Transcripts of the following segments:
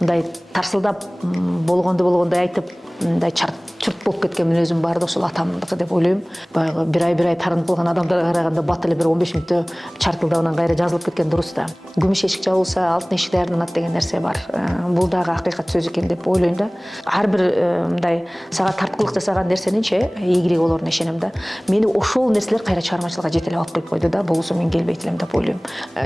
мындай тарсылдап болгондой айтып мындай чурт болуп кеткен мүнөзүм бар да ошол атамдыкы деп ойлойм. Баягы бир ай тарынып калган адамдарга караганда бат эле бир 15 мүнөттө чартылдап анан кайра жазылып кеткен дурус да. Күмүш эшик жабылса алтын эшик даярданат деген нерсе бар. Бул дагы акыйкат сөз экен деп ойлойм да. Ар бир мындай сага тарткылык жасаган нерсенинчи ийгилиги болоруна ишенем да. Мени ошол нерселер кайра чыгармачылыкка жете эле алып коюп койду да. Болбосо мен келбейт элем деп ойлойм.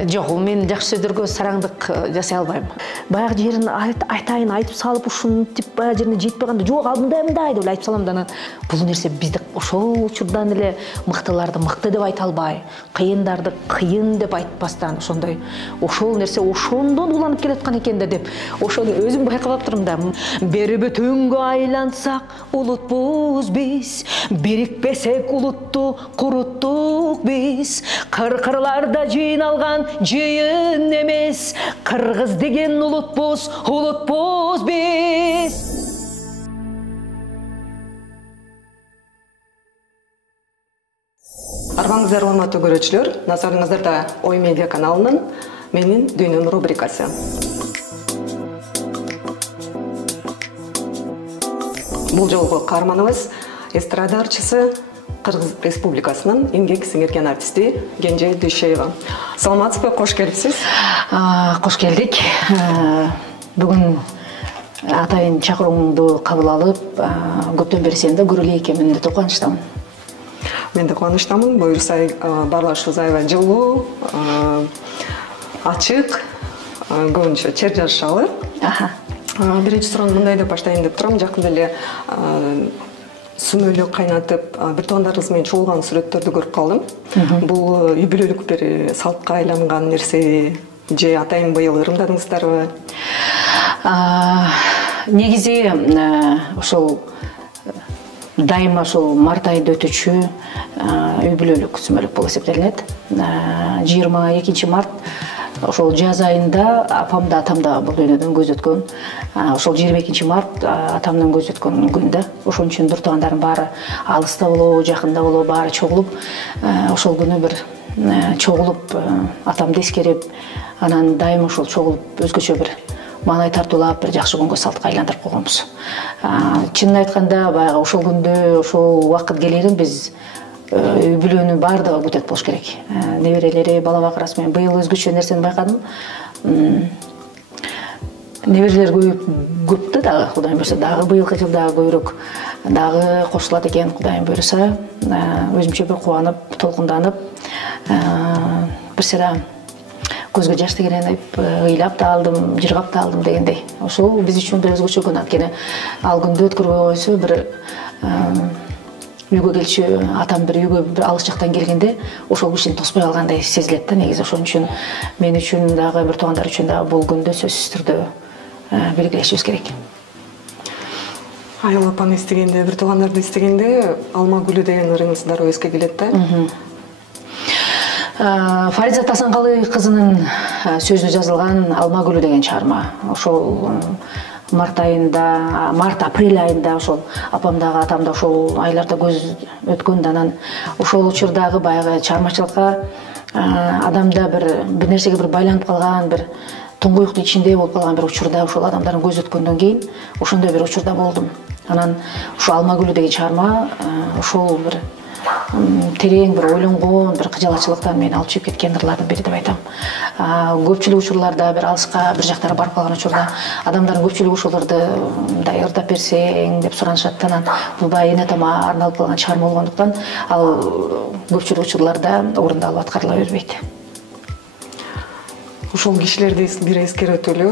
Жок, мен жакшы сөздөргө сараңдык жасай албайм. Баягы жерин айтайын, айтып салып ушинтип баягы жерине жетпей калганда жок, ал мындай деп айтып салам да. Бул нерсе бизде ошол учурдан эле мыктыларды мыкты деп айта албай, кыйындарды кыйын деп айтпастан ошондой ошол нерсе ошондон уланып келаткан экен да деп ошону өзүм байкап турмун да. Бери бүтүнгө айлансак улутпуз биз, бирикпесек улутту куруттук биз. Кыркырларда жыйналган жыйын эмес, кыргыз деген улутпуз биз. Арбаңыздар урматтуу көрүүчүлөр, назарыңыздарда Ой медиа каналынын Менин дүйнөм рубрикасы. Бул жолку каарманыбыз эстрада ырчысы, Кыргыз Республикасынын эмгек сиңирген артисти Кенже Дүйшеева. Саламатсызбы, кош келипсиз. Кош келдик. Бүгүн атайын чакырууңду кабыл алып, көптөн бери сени да көрө элек экенмин деп кубанычтамын. Мен де кубанычтамын. Буюрса баарлашыбыз аябай жылуу, ачык, көбүнчө чер жарышалы. Биринчи суроону мындай деп баштайын деп турам. Жакында эле сүмөлү кайнатып, бир туугандарыбыз менен чогулган сүрөттөрдү көрүп калдым. Бул юбилейлик бир салтка айланган нерсе же атайын быйыл ырымдадыңыздарбы? Негизи ошол дайыма ошол март айында өтүүчү юбилейлик сүмөлүк болуп эсептелинет. 22 март ошол жаз айында апам да атам да бул дүйнөдөн көз өткөн. Ошол 22 март атамдын көз өткөн күн да. Ошон үчүн дур туугандардын баары алыста болобу, жакында болобу баары чогулуп, ошол күнү бир чогулуп атамды эскерип, анан дайыма ошол чогулуп өзгөчө бир маанай тартуулап бир жакшы күнгө салтка айландырып койгонбуз. Чынын айтканда баягы ошол күндө, ошол убакыт келерин биз юбилейнү баардыгы күтөт болуш керек. Неберелери, бала бакырасы менен быйыл өзгөчө нерсени байкадым. Неберелер көп да дагы, Кудайым буйрса, дагы быйылкы жыл дагы көбүрөөк дагы кошулат экен, Кудайым буйрса. Өзүмчө бир кубанып, толкунданып, бир сыра көзгө жаш деген айып, ыйлап да алдым, жыргап да алдым дегендей. Ошол биз үчүн бир өзгөчө күн. Анткени ал күндү өткөрбөй койсо, бир үйгө келчү атам бир үйгө бир алыс жактан келгенде ошол кишини тоспой калгандай сезилет да негизи. Ошон үчүн мен үчүн дагы бир туугандар үчүн дагы бул күндү сөзсүз түрдө белгилешибиз керек. Айыл апаны эстегенде, бир туугандарды эстегенде Алма гүлү деген ырыңыз дароо эске келет да. Фариза Тасанкалы кызынын сөзү жазылган Алма гүлү деген чыгарма. Ошол март айында, апрель айында ошол апам дагы атам да ошол айларда көз өткөн. Анан ошол учурдагы баягы чыгармачылыкка адамда бир нерсеге бир байланып калган, бир туңгуюктун ичинде болуп калган бир учурда ошол адамдардын көз өткөндөн кийин ошондой бир учурда болдум. Анан ошол Алма гүлү деген чыгарма ошол бир терең бир ойлонгон, бир кыжалачылыктан мени алып чыгып кеткен ырлардын бири деп айтам. Көпчүлүк учурларда бир алыска бир жактара барып калган учурда адамдардын көпчүлүгү ошолорду мындай ырдап берсең деп суранышат. Анан бул баягы эне атама арналып калган чыгарма болгондуктан ал көпчүлүк учурларда орундалып аткарыла бербейт. Ошол кишилерди бир эскере өтөлү.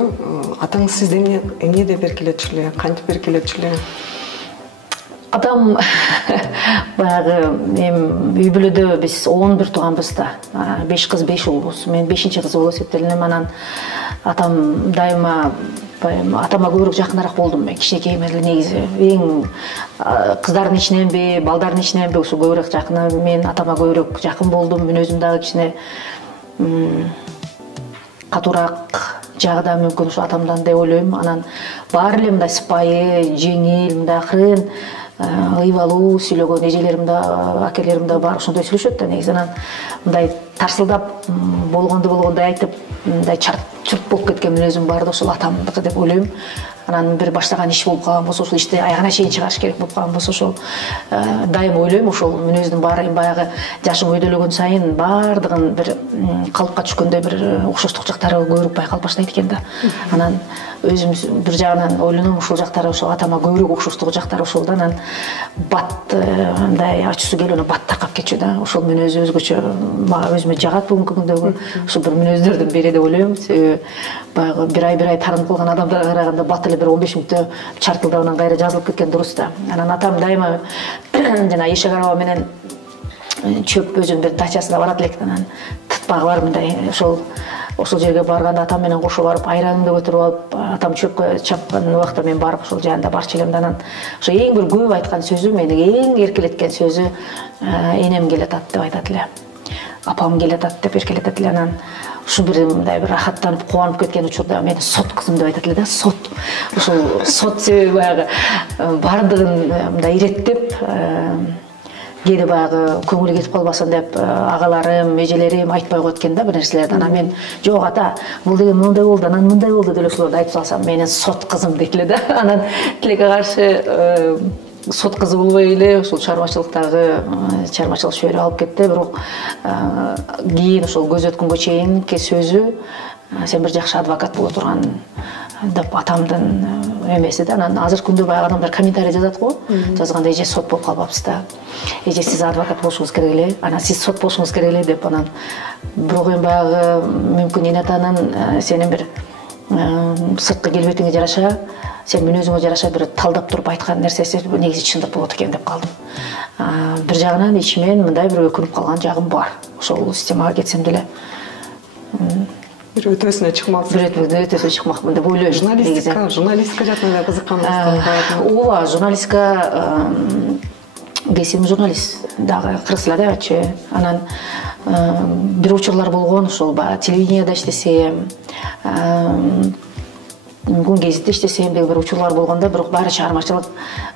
Атаңыз сизди эмне деп эркелетчү эле, кантип эркелетчү эле? Атам баягы үй бүлөдө биз 11 тууганбыз да. 5 кыз, 5 уулбуз. Мен 5-чи кызы болуп эсептелинем. Анан атам дайыма атама көбүрөөк жакыныраак болдум. Мен кичинекейим эле негизи. Эң кыздардын ичиненби, балдардын ичиненби ушу көбүрөөк жакыны мен атама көбүрөөк жакын болдум. Мүнөзүм дагы кичине катуураак жагы да мүмкүн ушу атамдан деп ойлойм. Анан баары эле мындай сыпайы, жеңил, мындай акырын, ыйбалуу сүйлөгөн. Эжелерим да, акелерим да баары ошондой сүйлөшөт да негизи. Анан мындай тарсылдап болгондой айтып мындай чурт болуп кеткен мүнөзүм бар да ошол атамдыкы деп ойлойм. Анан бир баштаган иш болуп калган болсо, ошол ишти аягына чейин чыгарыш керек болуп калган болсо, ошол дайым ойлойм, ошол мүнөздүн баары баягы жашым өйдөлөгөн сайын баардыгын бир калыпка түшкөндөй бир окшоштук жактары көбүрөөк байкалып баштайт экен да. Анан өзүм бир жагынан ойлоном, ушул жактары ошол атама көбүрөөк окшоштугу жактары ошол да. Анан бат мындай ачуусу келип бат таркап кетчү да. Ошол мүнөзү өзгөчө мага өзүмө жагат бүгүнкү күндөгү ушул бир мүнөздөрдүн бири деп ойлойм. Баягы бир ай тарынып калган адамдарга караганда бат эле бир 15 мүнөттө чартылдабынан кайра жазылып кеткен дурус да. Анан атам дайыма жана эшек араба менен чөп өзүнүн бир дачасына барат элек. Анан тытпагы бар мындай ошол жерге барганда атам менен кошо барып айранымды көтөрүп алып, атам чөпкө чапкан убакта мен барып ошол жанында барчу элем да. Анан ошо эң бир көп айткан сөзү, мени эң эркелеткен сөзү энем келатат деп айтат эле. Апам келатат деп эркелетет эле. Анан ушу бир мындай бир рахаттанып, кубанып кеткен учурда мени сот кызым деп айтат эле да. Сот. Ошол сот себеби баягы бардыгын мындай иреттеп, кээде баягы көңүлү кетип калбасын деп агаларым, эжелерим айтпай коет экен да бир нерселерди. Анан мен жок ата, бул деген мындай болду, анан мындай болду деп ошолорду айтып салсам, менин сот кызым дейт эле да. Анан тилекке каршы сот кызы болбой эле ушул чарбачылыктагы чарбачылык чөйрө алып кетти. Бирок кийин ошол көз өткөнгө чейинки сөзү, сен бир жакшы адвокат боло турган деп атамдын эмеси да. Анан азыркы күндө баягы адамдар комментарий жазат го, жазганда эже сот болуп калбапсыз да, эже сиз адвокат болушуңуз керек эле, анан сиз сот болушуңуз керек эле деп. Анан бирок эми баягы мүмкүн эне атанын сенин бир сырткы келбетиңе жараша, сен мүнөзүңө жараша бир талдап туруп айткан нерсеси негизи чындык болот экен деп калдым. Бир жагынан ичимен мындай бир өкүнүп калган жагым бар. Ошол системага кетсем деле бир өтөсүнө чыкмаксыз. Өтөсүнө чыкмакмын деп ойлойм. Журналистика жакында кызыкканбыз. Ооба, журналистика кесибим журналист дагы кыргыз эле дагычы. Анан бир учурлар болгон, ошол баягы телевидениеда иштесем, мүмкүн гезитте иштесем деген бир учурлар болгондо, бирок баары чыгармачылык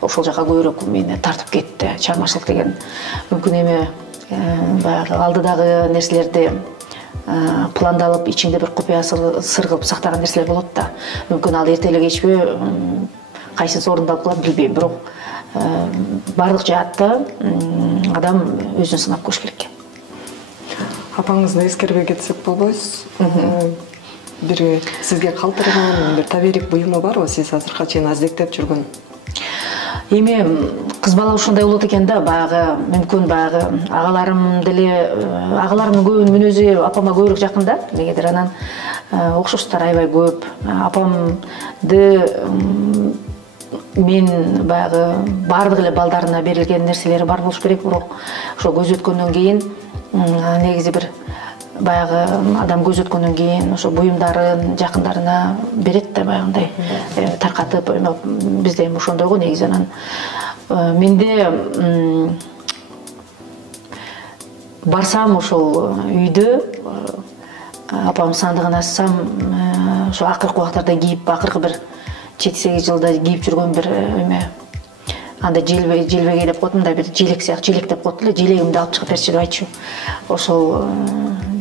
ошол жака көбүрөөк мени тартып кетти. Чыгармачылык деген мүмкүн эми баягы алдыдагы нерселерди пландалып, ичинде бир купуя сыр кылып сактаган нерселер болот да. Мүмкүн ал эрте эле кечпи кайсысы орундалып калат билбейм, бирок бардык жаатта адам өзүн сынап көрүш керек. Апаңызды эскербей кетсек болбойбуз. Бир сизге калтырган бир таберик буюму барбы, сиз азыркыга чейин аздектеп жүргөн? Эми кыз бала ошондой болот экен да, баягы мүмкүн баягы агаларым деле, агаларымдын көбүнүн мүнөзү апама көбүрөөк жакын да, негедир. Анан окшоштуктар аябай көп. Апамды мен баягы баардык эле балдарына берилген нерселери бар болуш керек, бирок ошо көз өткөндөн кийин негизи бир баягы адам көз өткөндөн кийин ошо буюмдарын жакындарына берет да, баягындай таркатып. Бизде эми ошондой го негизи. Анан менде барсам ошол үйдө апам сандыгын ачсам, ошо акыркы убактарда кийип, акыркы бир 7-8 жылда кийип жүргөн бир эме, анда желбегей деп коет, мындай бир желек сыяктуу, желек деп коет эле, желегимди алып чыгып берчи деп айтчу. Ошол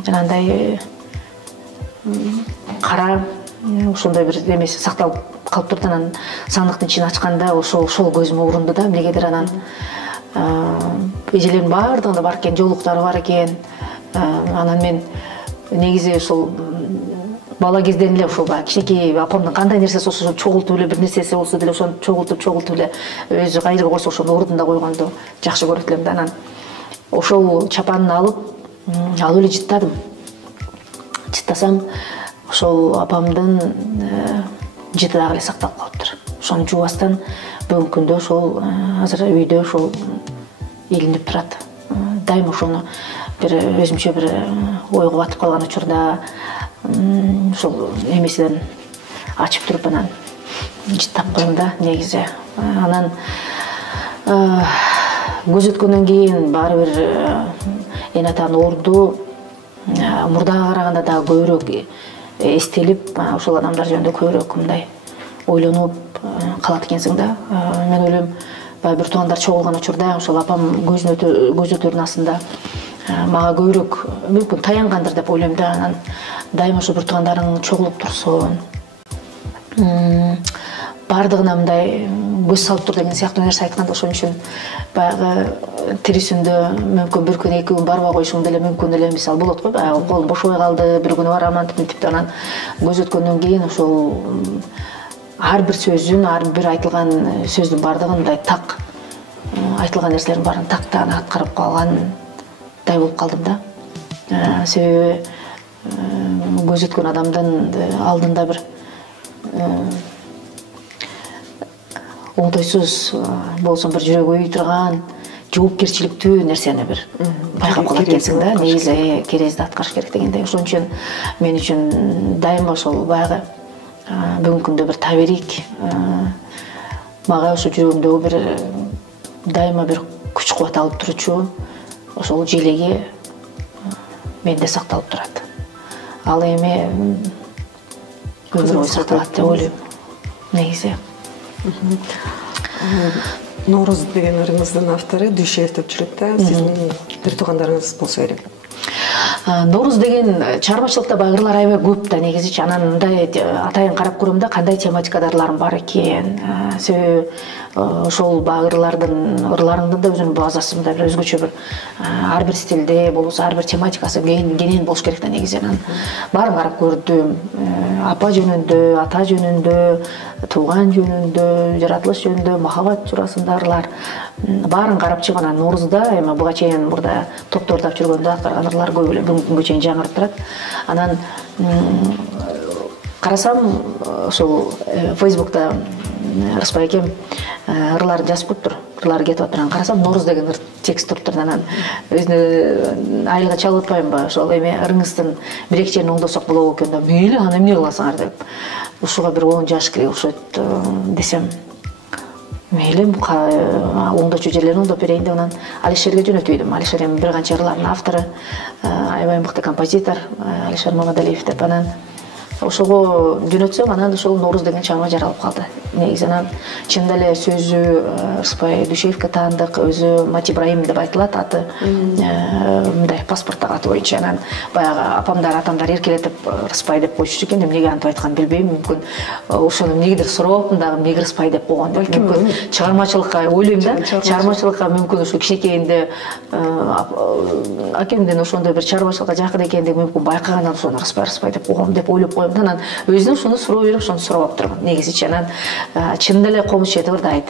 жанагындай кара ошондой бир эмеси сакталып калып турду. Анан сандыктын ичин ачканда ошол көзүмө урунду да эмнегедир. Анан эжелердин баардыгында бар экен, жоолуктары бар экен. Анан мен негизи ошол бала кезден эле ошол баягы кичинекей апамдын кандай нерсеси болсо чогултуп эле, бир нерсеси болсо деле ошону чогултуп эле өзү кайерге койсо ошонун ордунда койгонду жакшы көрөт элем да. Анан ошол чапанын алып эле жыттадым. Жыттасам ошол апамдын жыты дагы эле сакталып калыптыр. Ошону жуубастан бүгүнкү күндө ошол азыр үйдө ошол илинип турат. Дайым ошону бир өзүмчө бир ойго батып калган учурда ошол эмесинен ачып туруп анан жыттап коем да негизи. Анан көз өткөндөн кийин баары бир эне атанын орду мурдага караганда дагы көбүрөөк эстелип, ошол адамдар жөнүндө көбүрөөк мындай ойлонуп калат экенсиң да. Мен ойлойм, баягы бир туугандар чогулган учурда ошол апам көз өтөрүнүн астында мага көбүрөөк мүмкүн таянгандыр деп ойлойм да. Анан дайыма ушу бир туугандарың чогулуп турсун, бардыгына мындай көз салып тур деген сыяктуу нерсе айтканда, ошон үчүн баягы тирисинде мүмкүн бир күн эки күн барбай коюшуң деле мүмкүн эле, мисалы болот го, баягы колум бошобой калды, бир күнү бараман типтеп, анан көз өткөндөн кийин ошол ар бир сөзүн, ар бир айтылган сөздүн бардыгын мындай так, айтылган нерселердин баарын тактан аткарып калгандай болуп калдым да. Себеби көз өткөн адамдын алдында бир оңтойсуз болсо бир жүрөгү өй турган жоопкерчиликтүү нерсени бир байкап калат экенсиң да. Негизи керезди аткарыш керек дегендей. Ошон үчүн мен үчүн дайыма ошол баягы бүгүнкү күндө бир таберик, мага ошо жүрөгүмдөгү бир дайыма бир күч кубат алып турчу ошол желеги менде сакталып турат. Ал эми өмүр бою сакталат деп ойлойм негизи. Нооруз деген ырыңыздын автору Дүйшеев деп жүрөт да. Сиздин бир туугандарыңыз болсо керек. Нооруз деген чыгармачылыкта баягы ырлар аябай көп да негизичи. Анан мындай атайын карап көрөм да, кандай тематикада ырларым бар экен. Себеби ошол баягы ырларыңдын да өзүнүн базасы мындай бир өзгөчө бир ар бир стилде болбосо ар бир тематикасы кенен болуш керек да негизи. Анан баарын карап көрдүм. Апа жөнүндө, ата жөнүндө, тууган жөнүндө, жаратылыш жөнүндө, махабат туурасында ырлар. Баарын карап чыгып, анан Ноорузда эми буга чейин мурда топту ырдап жүргөндө аткарган ырлар көп эле бүгүнкү күнгө чейин жаңырып турат. Анан карасам ошол Facebook'та Рыспай экем ырларды жазып коюптур, ырлары кетип атыр. Анан карасам Нооруз деген текст туруптур. Анан өзүнө айылга чалып атпаймынбы, ошол эми ырыңыздын бир эки жерин оңдосок болобу экен да. Мейли, аны эмне кыласыңар деп. Ушуга бир 10 жаш керек окшойт десем, мейли оңдочу жерлерин оңдоп берейин деп анан Алишерге жөнөтүп ийдим. Алишер эми бир канча ырлардын автору, аябай мыкты композитор, Алишер Мамадалиев деп. Анан ошого жөнөтсөм, анан ошол Нооруз деген чыгарма жаралып калды. Негизи анан чынында эле сөзү Рыспай Дүйшеевке таандык, өзү Мати Ибраим деп айтылат аты, мындай паспорттогу аты боюнча. Анан баягы апамдар, атамдар эркелетип Рыспай деп коюшчу экен. Эмнеге антип айтканын билбейм. Мүмкүн ошону эмнегедир сурап, мындагы эмнеге Рыспай деп койгон деп. Мүмкүн чыгармачылыкка ойлойм да. Чыгармачылыкка мүмкүн ошо кичинекейинде акемдин ошондой бир чыгармачылыкка жакын экендиги мүмкүн байкагандан ошону Рыспай деп койгом деп ойлоп коем. Анан өзүнө ошону суроо берип, ошону сурап турган. Негизичи анан чынында эле комуз жетип ырдайт.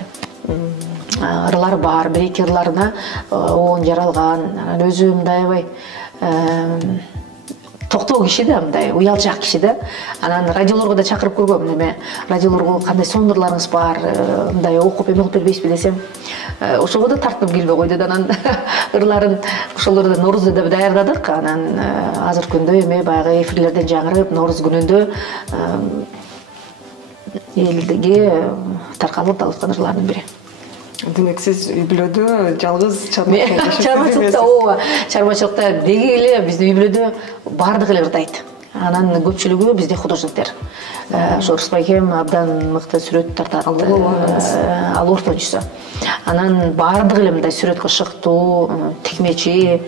Ырлар бар, бир эки ырларына оон жаралган. Анан өзү мындай аябай токтоо киши да, мындай уялчаак киши да. Анан радиолорго да чакырып көргөм. Эме радиолорго кандай сонун ырларыңыз бар, мындай окуп эме кылып бербейсизби десем, ошого да тартынып келбей койду да. Анан ырларын ошолорду Ноорузда да даярдадык. Анан азыркы күндө эми баягы эфирлерден жаңырып, Нооруз күнүндө элге таркалып аталган ырлардын бири. Демек сиз үй бүлөдө жалгыз чыгармачылыкта ооба, чыгармачылыкта деги эле биздин үй бүлөдө бардыгы эле ырдайт. Анан көпчүлүгү бизде художниктер. Ошо Рыспай экен абдан мыкты сүрөт тартат. Ал ортончусу. Анан бардыгы эле мындай сүрөткө шыктуу, тикмечи,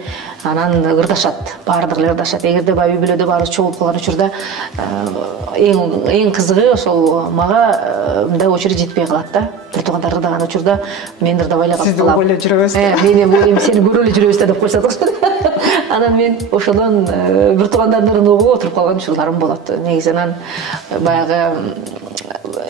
анан ырдашат, бардыгы эле ырдашат. Эгерде үй бүлөдө баарыбыз чогулуп калган учурда эң кызыгы ошол мага мындай очередь жетпей калат да. Бир туугандар ырдаган учурда мен ырдабай эле калып калам. Сизди ойлоп жүрөбүз. Мен эми ойлойм, сени көрүп эле жүрөбүз да деп койсот. Анан мен ошодон бир туугандардын ырын угуп отуруп калган учурларым болот. Негизи анан баягы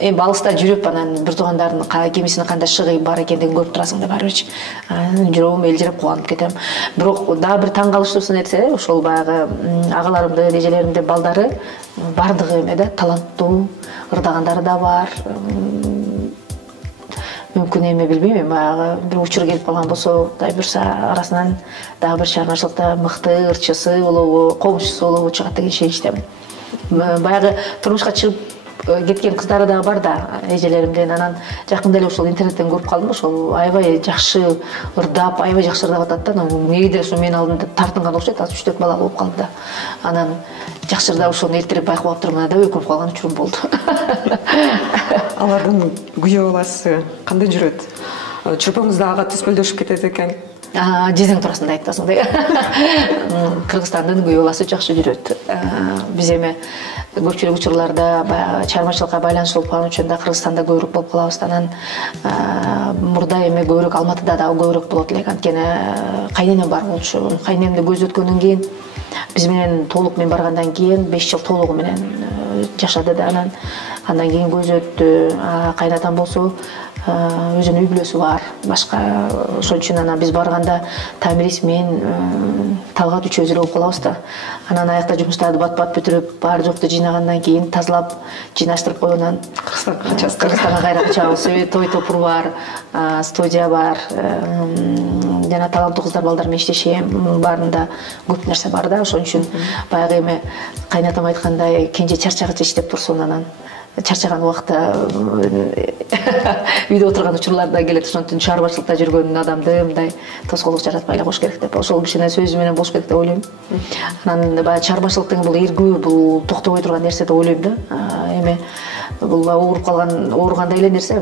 эми алыста жүрүп, анан бир туугандардын кемисинин кандай шыгы бар экендигин көрүп турасың да баары бирчи. Анан жүрөгүм элжиреп кубанып кетем. Бирок дагы бир таң калыштуусу нерсе, ошол баягы агаларымды, эжелеримдин балдары бардыгы эме да таланттуу, ырдагандары да бар. Мүмкүн эми билбейм, баягы бир учур келип калган болсо, буюрса арасынан дагы бир чыгармачылыкта мыкты ырчысы болобу, комузчусу болобу чыгат деген ишеничтемин. Баягы турмушка чыгып кеткен кыздары да бар да, эжелеримден. Анан жакында эле ошол интернеттен көрүп калдым, ошол аябай жакшы ырдап, аябай жакшы ырдап атат да. Эмнегедир ошо менин алдымда тартынган окшойт, азыр 3-4 бала болуп калды да. Анан жакшы ырдап ошону эртерээк байкап аптырмын да, өкүнүп калган учурум болду. Алардын күйөө баласы кандай жүрөт? Чурпуңузда ага түспөлдөшүп кетет экен. Жизнең туурасында айтасың да. Кыргызстандын көй баласы жакшы жүрөт. Биз эми көпчүлүк учурларда баягы чарбачылыкка байланыштуу болгон үчүн да Кыргызстанда көбүрөөк болуп калабыз. Анан мурда эми көбүрөөк Алматыда да көбүрөөк болот элек. Анткени кайненем бар болчу. Кайненемди көз өткөндөн кийин биз менен толук мен баргандан кийин 5 жыл толугу менен жашады да. Андан кийин көз өттү. Кайнатам болсо өзүнүн үй бүлөсү бар, башка. Ошон үчүн анан биз барганда Тамирис мен Талгат үчөөбүз эле болуп калабыз да. Анан аякта жумуштарды бат-бат бүтүрүп, баары жокту жыйнагандан кийин тазалап, жыйнаштырып коюп анан Кыргызстанга кайра качабыз. Той топур бар, студия бар, жана таланттуу кыздар балдар менен иштешем, баарында көп нерсе бар да. Ошон үчүн баягы эми кайнатам айткандай кенже чарчагыча иштеп турсун, анан чарчаган убакта үйдө отурган учурларда келет. Ошондон чарбачылыкта жүргөн адамды мындай тоскоолдук жаратпай эле коюш керек деп, ошол кишинин сөзү менен болуш керек деп ойлойм. Анан баягы чарбачылык деген бул эргүү, бул токтобой турган нерсе деп ойлойм да. Эми бул ооруп калган, ооругандай эле нерсе.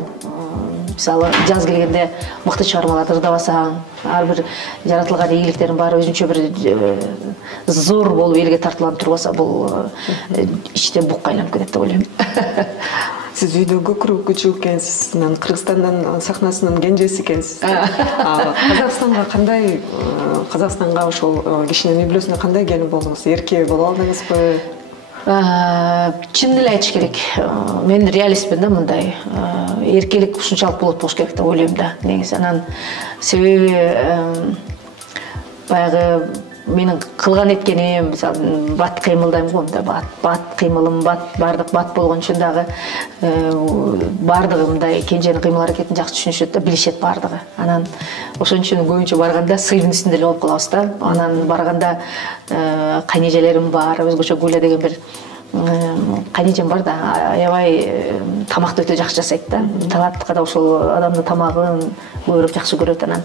Мисалы жаз келгенде мыкты чыгармаларды ырдабасаң, ар бир жаратылган ийгиликтердин баары өзүнчө бир зор болуп элге тартылып турбаса, бул ичте букка айланып кетет деп ойлойм. Сиз үйдө көкүрөк күчү экенсиз, анан Кыргызстандын сахнасынын кенжеси экенсиз. Казакстанга кандай, Казакстанга ошол кишинин үй бүлөсүнө кандай келип болдуңуз? Эрке боло алдыңызбы? Чын эле айтыш керек. Мен реалистмин да, мындай. Эркелик ушунчалык болуш керек деп ойлойм да. Негизи анан себеби баягы менин кылган эткеним, мисалы, бат кыймылдайм го, бат кыймылым, бардык бат болгон үчүн дагы бардыгы мындай кенженин кыймыл аракетин жакшы түшүнүшөт да, билишет бардыгы. Анан ошон үчүн көбүнчө барганда сыйдын үстүндө эле болуп калабыз да. Анан барганда кайнежелерим бар, өзгөчө Гуля деген бир кайнежем бар да, аябай тамакты өтө жакшы жасайт да. Талантка да ошол адамдын тамагын көбүрөөк жакшы көрөт. Анан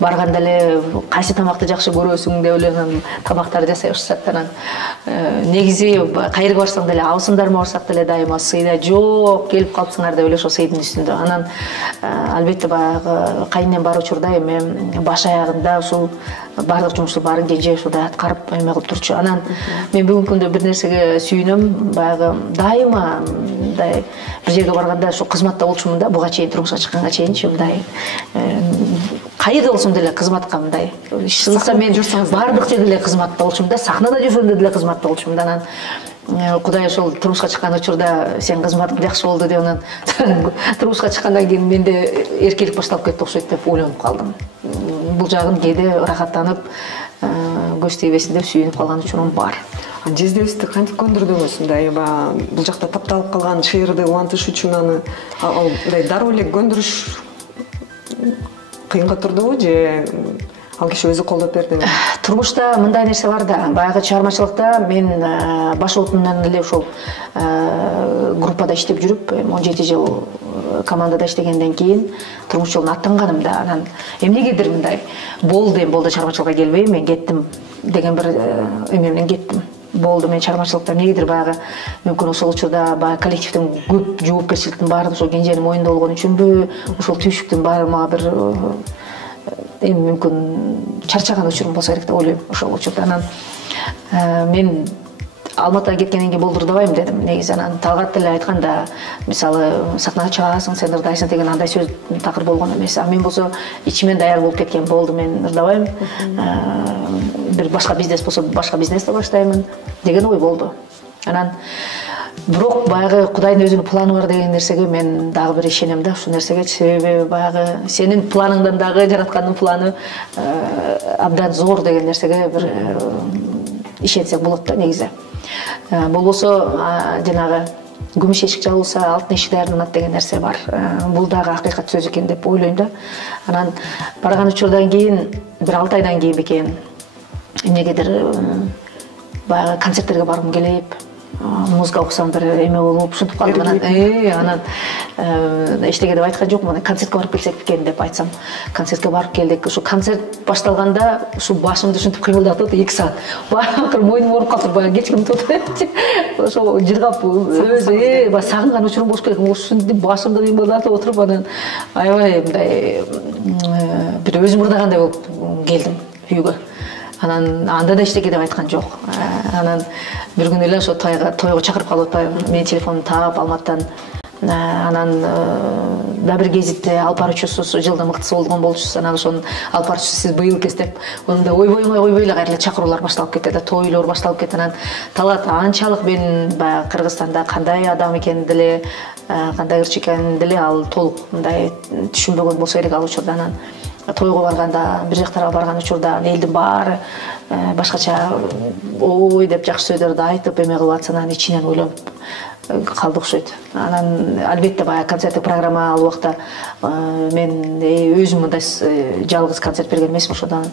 барганда эле кайсы тамакты жакшы көрөсүң деп эле анан тамактарды жасай башташат. Анан негизи кайерге барсаң деле, абысымдарыма барсак деле дайыма сыйда жок, келип калыпсыңар деп эле ошол сыйдын үстүндө. Анан албетте баягы кайненем бар учурда эми баш аягында ушул бардык жумушту баарын кенже ушундай аткарып эме кылып турчу. Анан мен бүгүнкү күндө бир нерсеге сүйүнөм, баягы дайыма мындай бир жерге барганда ошо кызматта болчумун да, буга чейин турмушка чыкканга чейинчи мындай кайерде болсом деле кызматка мындай. Шынында мен бардык жерде эле кызматта болчумун да, сахнада жүрсөм деле кызматта болчумун да. Анан Кудай ошол турмушка чыккан учурда сен кызматың жакшы болду деп, анан турмушка чыккандан кийин менде эркелик башталып кетти окшойт деп ойлонуп калдым. Бул жагын кээде ырахаттанып, көз тийбесин деп сүйүнүп калган учурум бар. Жездебизди кантип көндүрдүңүз? Мындай бул жакта тапталып калган шыйырды улантыш үчүн аны мындай дароо эле көндүрүш кыйынга турдубу же ал киши өзү колдоп бердиби? Турмушта мындай нерсе бар да, баягы чыгармачылыкта мен баш отунан эле ошол группада иштеп жүрүп, 17 жыл командада иштегенден кийин турмуш жолуна аттанганым да. Анан эмнегедир мындай болду чыгармачылыкка келбейм, мен кеттим деген бир эме менен кеттим. Болду, мен чыгармачылыкта эмнегедир баягы мүмкүн ошол учурда баягы коллективдин көп жоопкерчиликтин баары ошол кенженин моюнда болгон үчүнбү, ошол түйшүктүн баары мага бир эми мүмкүн чарчаган учурум болсо керек деп ойлойм ошол учурда. Анан мен Алматыга кеткенден кийин болду ырдабайм дедим. Негизи анан Талгат деле айтканда, мисалы сахнага чыгасың, сен ырдайсың деген андай сөз такыр болгон эмес. Мен болсо ичимен даяр болуп кеткен, болду мен ырдабайм. Бир башка бизнес болсо башка бизнести баштаймын деген ой болду. Анан бирок баягы Кудайдын өзүнүн планы бар деген нерсеге мен дагы бир ишенем да, ушул нерсеге. Себеби баягы сенин планыңдан дагы жараткандын планы абдан зор деген нерсеге бир ишенсек болот да негизи. Болбосо жанагы күмүш эшик жабылса, алтын эшик даярданат деген нерсе бар. Бул дагы акыйкат сөз экен деп ойлойм да. Анан барган учурдан кийин, бир 6 айдан кийин бекен эмнегедир баягы концерттерге баргым келип, музыка окусам бир эме болуп ушинтип калдым. Анан эчтеке деп айткан жокмун. Концертке барып келсек экен деп айтсам. Концертке барып келдик. Ушу концерт башталганда ушу башымды ушинтип кыймылдатып 2 саат. Баары мойнум ооруп калды. Баягы кечким tuttu. Ошо жыргап өзү сагынган учурум болуш керек. Ушинтип башымды кыймылдатып отуруп анан аябай мындай бир өзүм ырдагандай болуп келдим үйгө. Анан анда да эчтеке деп айткан жок. Анан бир күнү эле ошо тойго чакырып калып атпайбы. Менин телефонумду таап Алматтан. Анан да бир гезитте алып баруучусу жылдын мыктысы болгон болчусу. Анан ошонун алып баруучусу сиз быйыл экенсиз деп. Онда ойбой эле кайра эле чакыруулар башталып кетти да, тойлор башталып кетти. Анан Талат анчалык мен баягы Кыргызстанда кандай адам экенин деле, кандай ырчы экенин деле ал толук мындай түшүнбөгөн болсо керек ал учурда. Анан тойго барганда, бир жактарга барган учурда элдин баары башкача ой деп жакшы сөздөрдү айтып эме кылып атса, анан ичинен ойлонуп калды окшойт. Анан албетте баягы концерттик программа ал убакта мен өзүм мындай жалгыз концерт берген эмесмин. Ошондон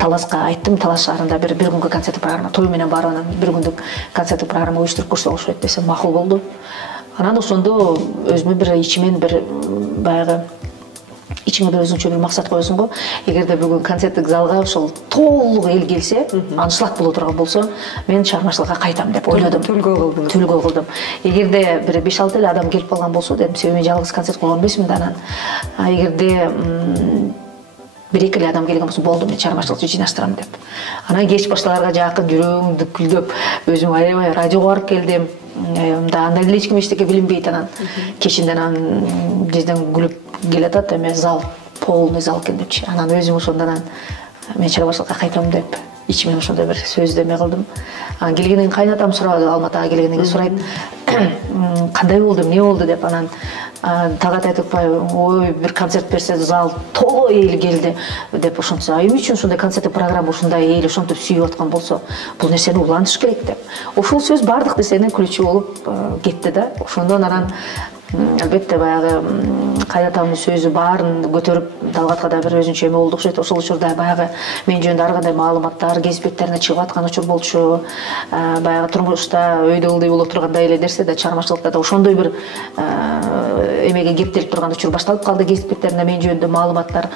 Таласка айттым, Талаш шаарында бир күнгө концерттик программа, той менен барып анан бир күндүк концерттик программа уюштуруп көрсө окшойт десем макул болду. Анан ошондо өзүмө бир ичимен бир баягы ичиңе бир өзүңчө бир максат коесуң го. Эгерде бүгүн концерттик залга ошол толук эл келсе, аншлаг боло турган болсо, мен чыгармачылыкка кайтам деп ойлодум. Төлгө кылдым. Эгерде бир 5-6 эле адам келип калган болсо, дедим, себеби мен жалгыз концерт койгон эмесмин да. Анан эгерде 1-2 эле адам келген болсо болду, мен чыгармачылыкты жыйнаштырам деп. Анан кеч башталарга жакын жүрөм күлдөп, өзүм аябай радиого барып келдим. Мында андай эле эч ким эчтеке билинбейт. Анан кечинде анан бизден күлүп келатат, эме зал полный зал экен депчи. Анан өзүм ошондон мен чыгармачылыкка кайтам деп ичимен ошондой бир сөздү эме кылдым. Анан келгенден кийин кайнатам сурады, Алматага келгенден кийин сурайт, кандай болду, эмне болду деп. Анан Талгат айтып атпайбы, ой бир концерт берсе зал толо эл келди деп ошончо. Эмне үчүн ушундай концерттик программа ушундай эл ошентип сүйүп аткан болсо, бул нерсени улантыш керек деп. Ошол сөз бардык нерсенин күлүчү болуп кетти да. Ошондон анан албетте баягы кайнатамдын сөзү баарын көтөрүп Талгатка да бир өзүнчө эме болду окшойт. Ошол учурда баягы мен жөнүндө ар кандай маалыматтар гезит беттерине чыгып аткан учур болчу. Баягы турмушта өйдө ылдый боло тургандай эле нерсе да, чыгармачылыкта да ошондой бир эмеге кептелип турган учур башталып калды. Гезит беттерине мен жөнүндө маалыматтар,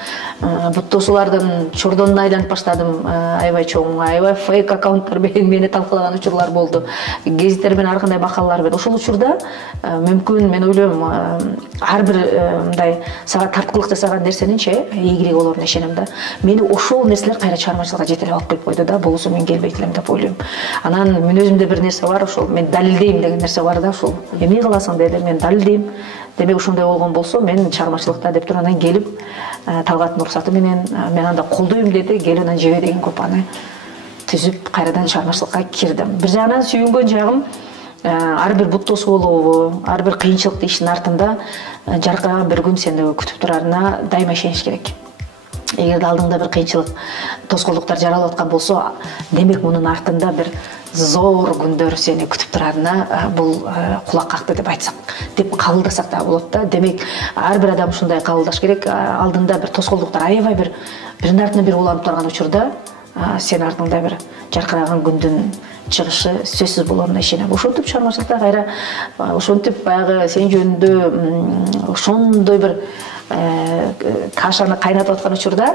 буттосулардын чордонуна айланып баштадым. Аябай чоң, аябай фейк аккаунттар менен мени талкалаган учурлар болду. Гезиттер менен ар кандай макалалар менен. Ошол учурда мүмкүн мен ойлойм ар бир мындай сага тарткылык жасаган нерсенинчи ийгилиги болоруна ишенем да. Мени ошол нерселер кайра чыгармачылыкка жетелеп алып келип койду да. Болсо мен келбейт элем деп ойлойм. Анан мен өзүмдө бир нерсе бар, ошол мен далилдейм деген нерсе бар да. Ошол эмне кыласың деди, мен далилдейм. Демек ошондой болгон болсо мен чыгармачылыкта деп туруп анан келип Талгаттын уруксаты менен мен анда колдойм деди. Келип анан жебе деген группаны түзүп кайрадан чыгармачылыкка кирдим. Бир жагынан сүйүнгөн жагым, ар бир буттосу болобу, ар бир кыйынчылыктуу иштин артында жаркыраган бир күн сени күтүп турарына дайыма ишениш керек. Эгерде алдыңда бир кыйынчылык, тоскоолдуктар жаралып аткан болсо, демек мунун артында бир зор күндөр сени күтүп турарына бул кулак какты деп айтсак, деп кабылдасак да болот да. Демек ар бир адам ушундай кабылдаш керек. Алдында бир тоскоолдуктар аябай биринин артынан бири уланып турган учурда сен артыңда бир жаркыраган күндүн чыгышы сөзсүз болоруна ишенем. Ошентип чыгармачылыкта кайра ошентип баягы сен жөнүндө ошондой бир кашаны кайнатып аткан учурда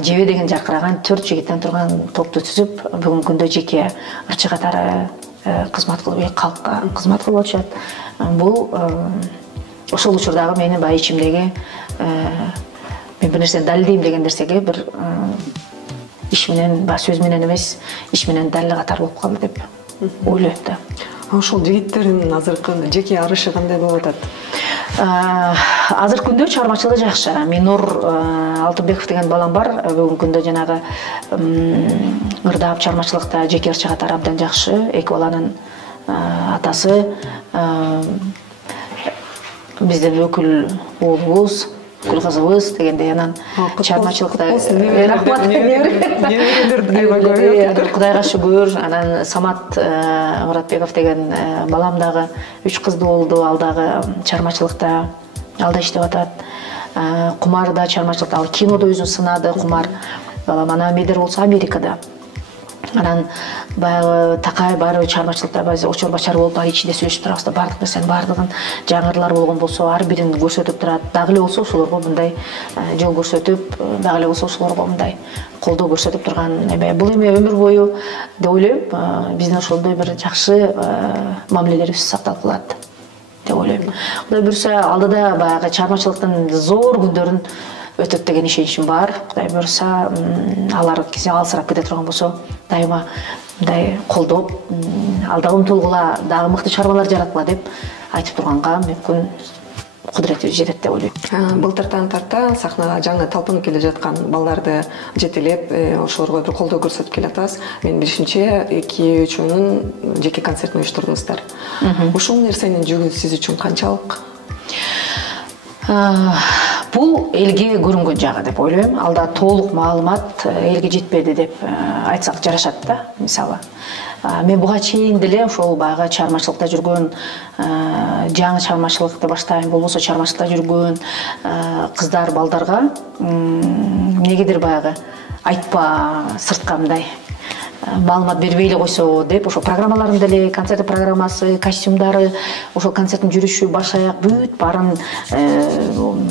жебе деген жаркыраган 4 жигиттен турган топту түзүп бүгүнкү күндө жеке ырчы катары кызмат кылып калкка кызмат кылып атышат. Бул ошол учурдагы менин баягы ичимдеги мен бир нерсени далилдейм деген нерсеге бир иш менен, сөз менен эмес, иш менен далил катары болуп калды деп ойлойм да. Ошол жигиттердин азыркы жеке арышы кандай болуп атат? Азыркы күндө чыгармачылыгы жакшы. Минур Алтынбеков деген балам бар. Бүгүнкү күндө жанагы ырдап чыгармачылыкта жеке ырчы катары абдан жакшы. Эки баланын атасы, биздин өкүл уулубуз, өкүл кызыбыз дегендей, анан чыгармачылыкта рахмат. Кудайга шүгүр. Анан Самат Муратбеков деген балам дагы 3 кызды болду, ал дагы чыгармачылыкта ал да иштеп атат. Кумар да чыгармачылыкта, ал кинодо өзүн сынады, Кумар балам. Анан Медер болсо Америкада. Анан баягы такай баары чарбачылыкта биз очор бачар болуп ар ичинде сүйлөшүп турабыз да баардык нерсенин баардыгын жаңырылар болгон болсо ар бирин көрсөтүп турат. Дагы эле болсо ошолорго мындай жол көрсөтүп, дагы эле болсо ошолорго мындай колдоо көрсөтүп турган эме. Бул эме өмүр бою деп ойлойм. Биздин ошондой бир жакшы мамилелерибиз сакталып калат деп ойлойм. Кудай буюрса алдыда баягы чарбачылыктын зор күндөрүн өтөт деген ишеничим бар. Кудай буюрса алар кесе алсырап кете турган болсо дайыма мындай колдоп алдагы умтулгула дагы мыкты чарбалар жараткыла деп айтып турганга мүмкүн кудуретибиз жетет деп ойлойм. Былтыртан тарта сахнага жаңы талпынып келе жаткан балдарды жетелеп, ошолорго бир колдоо көрсөтүп келатабыз. Менин билишимче 2-3 жеке концертин уюштурдуңуздар. Ушул нерсенин жүгү сиз үчүн канчалык? Бул элге көрүнгөн жагы деп ойлойм. Алда толук маалымат элге жетпеди деп айтсак жарашат да, мисалы. Мен буга чейин деле ошол баягы чыгармачылыкта жүргөн, жаңы чыгармачылыкты баштайм, болбосо чыгармачылыкта жүргөн кыздар, балдарга эмнегедир баягы айтпа, сыртка мындай маалымат бербей эле койсо деп ошо программаларында эле концерт программасы, костюмдары, ошол концерттин жүрүшү баш аяк бүт баарын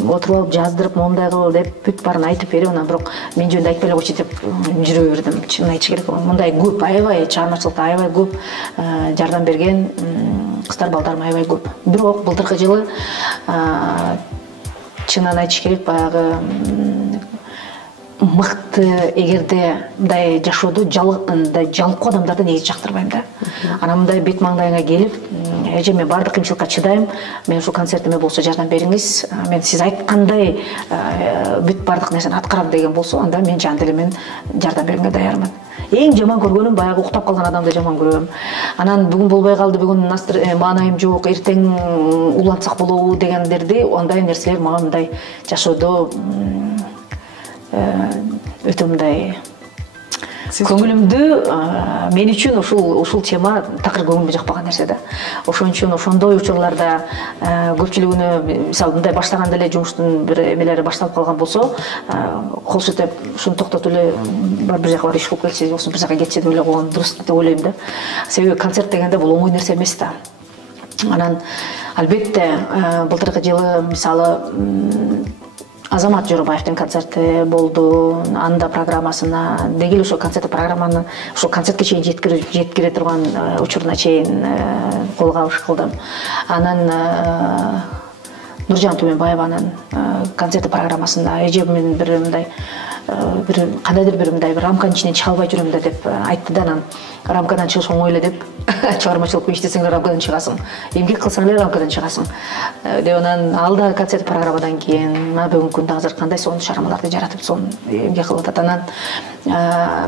отуруп алып жаздырып мондай кыл деп бүт баарын айтып берип, анан бирок мен жөнүндө айтпай эле койчу деп жүрө бердим. Чынын айтыш керек, мындай көп аябай чыгармачылыкта аябай көп жардам берген кыздар, балдарым аябай көп. Бирок былтыркы жылы чынын айтыш керек, баягы мыкты эгерде мындай жашоодо жалкоо адамдарды негизи жактырбайм да. Анан мындай бет маңдайыңа келип, эже мен баардык кыйынчылыкка чыдайм, мен ушул концертиме болсо жардам бериңиз, мен сиз айткандай бүт баардык нерсени аткарам деген болсо, анда мен жан делемен жардам берүүгө даярмын. Эң жаман көргөнүм баягы уктап калган адамды жаман көрөм. Анан бүгүн болбой калды, бүгүн маанайым жок, эртең улантсак болобу дегендерди, андай нерселер мага мындай жашоодо өтө мындай көңүлүмдү, мен үчүн ушул тема такыр көңүлүмө жакпаган нерсе да. Ошон үчүн ошондой учурларда көпчүлүгүнө мисалы мындай баштаганда эле жумуштун бир эмелери башталып калган болсо, кол шилтеп ушуну токтотуп эле бир жака бар иш болуп келсе, болсо бир жака кетсе деп ойлой койгон дурус деп ойлойм да. Себеби концерт дегенде бул оңой нерсе эмес да. Анан албетте былтыркы жылы мисалы Азамат Жоробаевдин концерти болду. Анда программасына деги эле ошо концерт программаны ошо концертке чейин жеткире турган учуруна чейин колго алыш кылдым. Анан Нуржан Түменбаеванын концерт программасында эже мен бир мындай бир кандайдыр бир мындай рамканын ичинен чыга албай жүрөм да деп айтты да. Анан рамкадан чыгыш оңой эле деп, чыгармачылыкпен иштесең рамкадан чыгасың, эмгек кылсаң эле рамкадан чыгасың деп. Анан алда концерт программадан кийин бүгүнкү күндө азыр кандай сонун чыгармаларды жаратып сонун эмгек кылып атат. Анан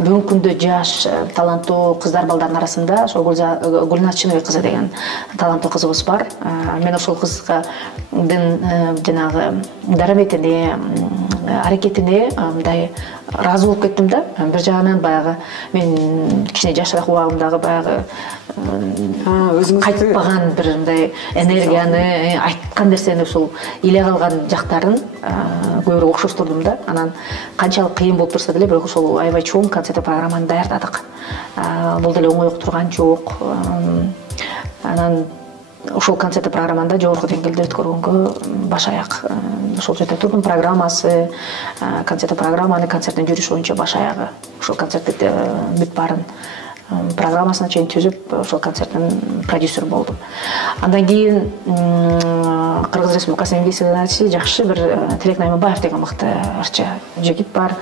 бүгүнкү күндө жаш таланттуу кыздар, балдардын арасында ошо Гүлназ Чыныбек кызы деген таланттуу кызыбыз бар. Мен ошол кыздын жанагы дараметине, аракетине мындай ыраазы болуп кеттим да. Бир жагынан баягы мен кичине жашыраак убагымдагы баягы кайтпаган бир мындай энергияны, айткан нерсени ушул иле калган жактарын көбүрөөк окшоштурдум да. Анан канчалык кыйын болуп турса деле, бирок ошол аябай чоң концерт программаны даярдадык. Бул деле оңой турган жок. Анан ошол концерт программанда жогорку деңгээлде өткөргөнгө баш аяк ошол жерде турдум. Программасы, концерт программаны, концерттин жүрүшү боюнча баш аягы ошол концертти бүт баарын программасына чейин түзүп, ошол концерттин продюсеру болдум. Андан кийин Кыргыз Республикасынын эмгек сыйланчысы жакшы бир Тилек Найманбаев деген мыкты ырчы жигит бар.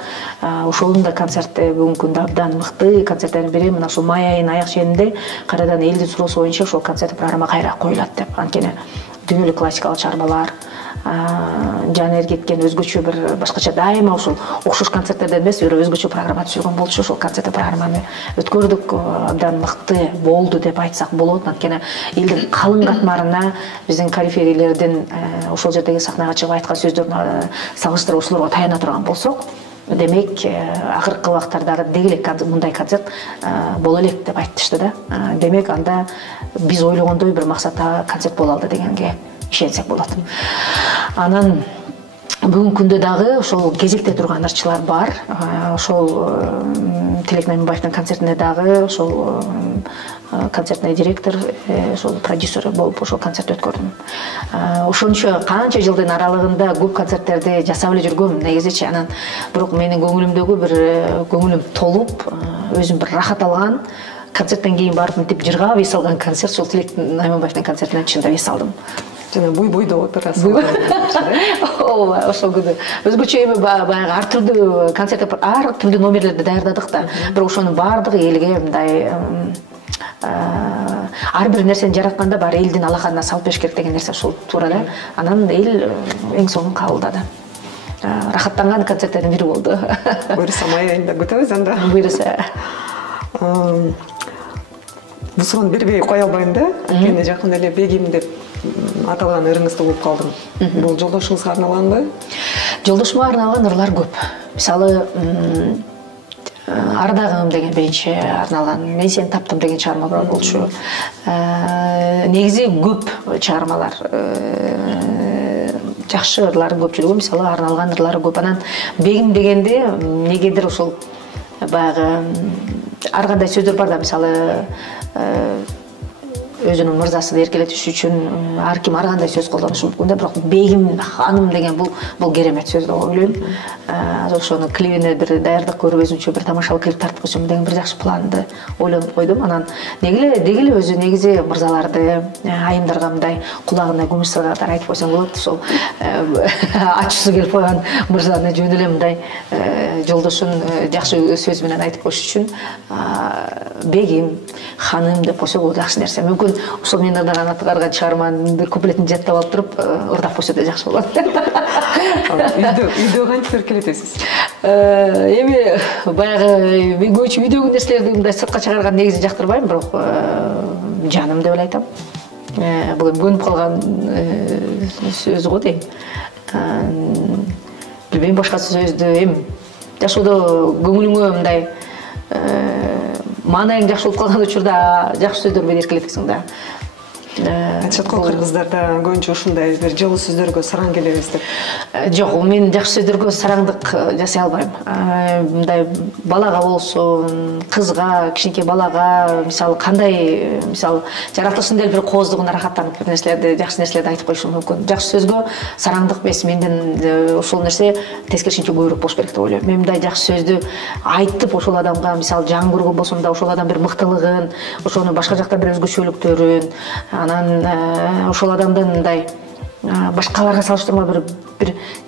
Ошонун да концерти бүгүнкү күндө абдан мыкты концерттердин бири. Мына ушул май айынын аяк ченинде кайрадан элдин суроосу боюнча ошол концерт программа кайра коюлат деп. Анткени дүйнөлүк классикалык чыгармалар, жан эргеткен өзгөчө бир башкача дайыма ушул окшош концерттерден эмес, өзгөчө программа түзүлгөн болчу. Ошол концерт программаны өткөрдүк, абдан мыкты болду деп айтсак болот. Анткени элдин калың катмарына биздин корифейлердин ошол жердеги сахнага чыгып айткан сөздөрүн салыштырып ошолорго таяна турган болсок, демек акыркы убактардагы деги эле мындай концерт боло элек деп айтышты да. Демек анда биз ойлогондой бир максатта концерт боло алды дегенге ишенсек болот. Анан бүгүнкү күндө дагы ошол кезекте турган ырчылар бар. Ошол Тилек Найманбаевдин концертине дагы ошол концертный директор, ошол продюсер болуп ошол концерт өткөрдүм. Ошончо канча жылдын аралыгында көп концерттерди жасап эле жүргөм негизичи. Анан бирок менин көңүлүмдөгү бир көңүлүм толуп, өзүм бир рахат алган, концерттен кийин барып мынтип жыргап эс алган концерт ошол Тилек Найманбаевдин концертинен чындап эс алдым. Жана буй-буйда отурасыз. Ооба, ошол күнү өзгөчө эми баягы ар түрдүү концерт, ар түрдүү номерлерди даярдадык да. Бирок ошонун баардыгы элге мындай ар бир нерсени жаратканда баары элдин алаканына салып бериш керек деген нерсе ушул туура да. Анан эл эң сонун кабылдады. Рахаттанган концерттердин бири болду. Буюрса май айында күтөбүз анда. Буюрса. Бул суроону бербей кое албайм да. Анткени жакында эле Бегим деп аталган ырыңызды угуп калдым. Бул жолдошуңузга арналганбы? Жолдошума арналган ырлар көп. Мисалы, Ардагым деген биринчи арналган, Мен сени таптым деген чыгарма болчу. Негизи көп чыгармалар, жакшы ырлар көпчүлүгү, мисалы арналган ырлары көп. Анан Бегим дегенде эмнегедир ошол баягы ар кандай сөздөр бар да, мисалы өзүнүн мырзасын эркелетиш үчүн ар ким ар кандай сөз колдонушу мүмкүн да, бирок Бегим, ханым деген бул керемет сөз деп ойлойм. Ошону клибине бир даярдык көрүп, өзүнчө бир тамашалуу клип тартып койсом деген бир жакшы планды ойлонуп койдум. Анан деги өзү негизи мырзаларды, айымдарга мындай кулагына күмүш сыргадар айтып койсоң болот. Ошол ачуусу келип койгон мырзаны жөн эле мындай жолдошун жакшы сөз менен айтып коюш үчүн Бегим, ханым деп койсо бул жакшы нерсе. Мүмкүн ошол мен ырдаган аткарган чыгарманын бир куплетин жаттап алып туруп ырдап койсо да жакшы болот. Үйдө кантип эркелетесиз? Эми баягы мен көбүнчө үйдөгү нерселерди мындай сыртка чыгарган негизи жактырбайм, бирок жаным деп эле айтам. Бул көнүп калган сөз го дейм. Билбейм башка сөздү эми жашоодо көңүлүңө мындай маанайың жакшы болуп калган учурда жакшы сөздөр менен эркелетесиң да. Айтышат го кыргыздарда көбүнчө ушундай бир жылуу сөздөргө сараң келебиз деп. Жок, мен жакшы сөздөргө сараңдык жасай албайм. Мындай балага болсун, кызга, кичинекей балага, мисалы кандай, мисалы жаратылышын деле бир кооздугуна рахаттанып бир нерселерди, жакшы нерселерди айтып коюшум мүмкүн. Жакшы сөзгө сараңдык эмес, менден ошол нерсе тескерисинче көбүрөөк болуш керек деп ойлойм. Мен мындай жакшы сөздү айтып ошол адамга, мисалы жан көргөн болсом да, ошол адам бир мыктылыгын, ошону башка жакта бир өзгөчөлүктөрүн, анан ошол адамдын мындай башкаларга салыштырма бир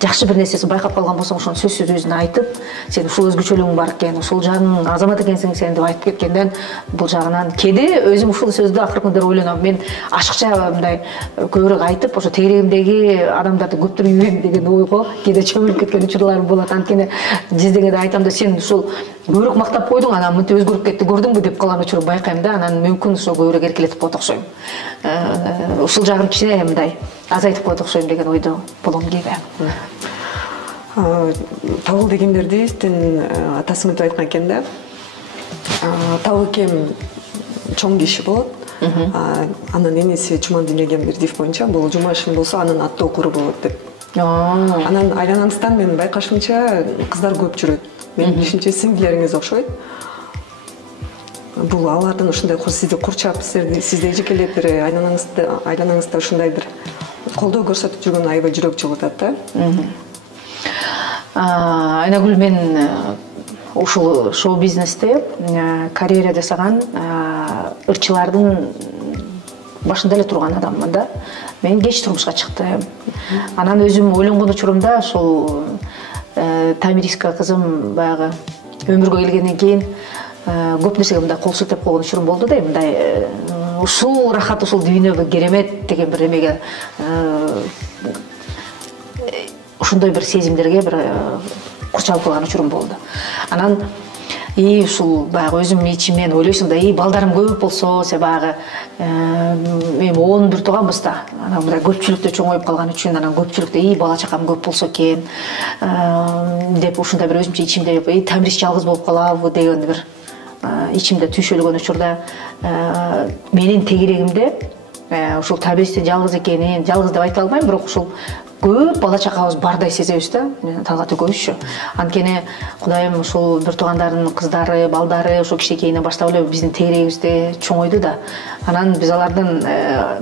жакшы бир нерсесин байкап калган болсоң, ошону сөзсүз өзүнө айтып, сен ушул өзгөчөлүгүң бар экен, ушул жаның азамат экенсиң сен деп айтып кеткенден, бул жагынан кээде өзүм ушул сөздү акыркы күндөрү ойлоном. Мен ашыкча мындай көбүрөөк айтып, ошо тегерегимдеги адамдарды көптүр үйренем деген ойго кээде чөмүлүп кеткен учурларым болот. Анткени жездегенде айтам да, сен ушул көбүрөөк мактап койдуң, анан мынтип өзгөрүп кетти, көрдүңбү деп калган учур байкайм да. Анан мүмкүн ошо көбүрөөк эркелетип коет окшойм. Ушул жагын кичине мындай азайтып коет окшойм деген ойдо болом кээде. Табыл дегендердин атасы мынтип айткан экен да. Табыл кем чоң киши болот. Анын энеси Жумандин деген бир диф боюнча, бул Жумашин болсо анын аттуу куру болот деп. Анан айланаңыздан мен байкашымча кыздар көп жүрөт. Менин билишимче сиңдилериңиз окшойт. Бул алардын ушундай сизди курчап, сизди эжекелеп бир айланаңызда ушундай бир колдоо көрсөтүп жүргөн аябай жүрөк жылытат да. Айнагүл, мен ушул шоу-бизнесте карьера жасаган ырчылардын башында эле турган адаммын да. Мен кеч турмушка чыктым. Анан өзүм ойлонгон учурумда ошол Тамириска кызым баягы өмүргө келгенден кийин көп нерсеге мындай кол силтеп койгон учурум болду да. Мындай ушул рахат, ушул дүйнө керемет деген бир эмеге, ушундай бир сезимдерге бир курчалып калган учурум болду. Анан ушул баягы өзүм ичиммен ойлойсуң да, балдарым көп болсо, се баягы эми 11 тууганбыз да. Анан мындай көпчүлүктө чоңоюп калган үчүн, анан көпчүлүктө бала чакам көп болсо экен деп ушундай бир өзүмчө ичимде Тамирис жалгыз болуп калабы деген бир ичимде түйшөлгөн учурда менин тегерегимде ушул табиистин жалгыз экенин, жалгыз деп айта албайм, бирок ушул көп бала чакабыз бардай сезебиз да, Талгат экөөбүзчү. Анткени Кудайым ушул бир туугандардын кыздары, балдары ошо кичинекейинен баштап эле биздин тегерегибизде чоңойду да. Анан биз алардын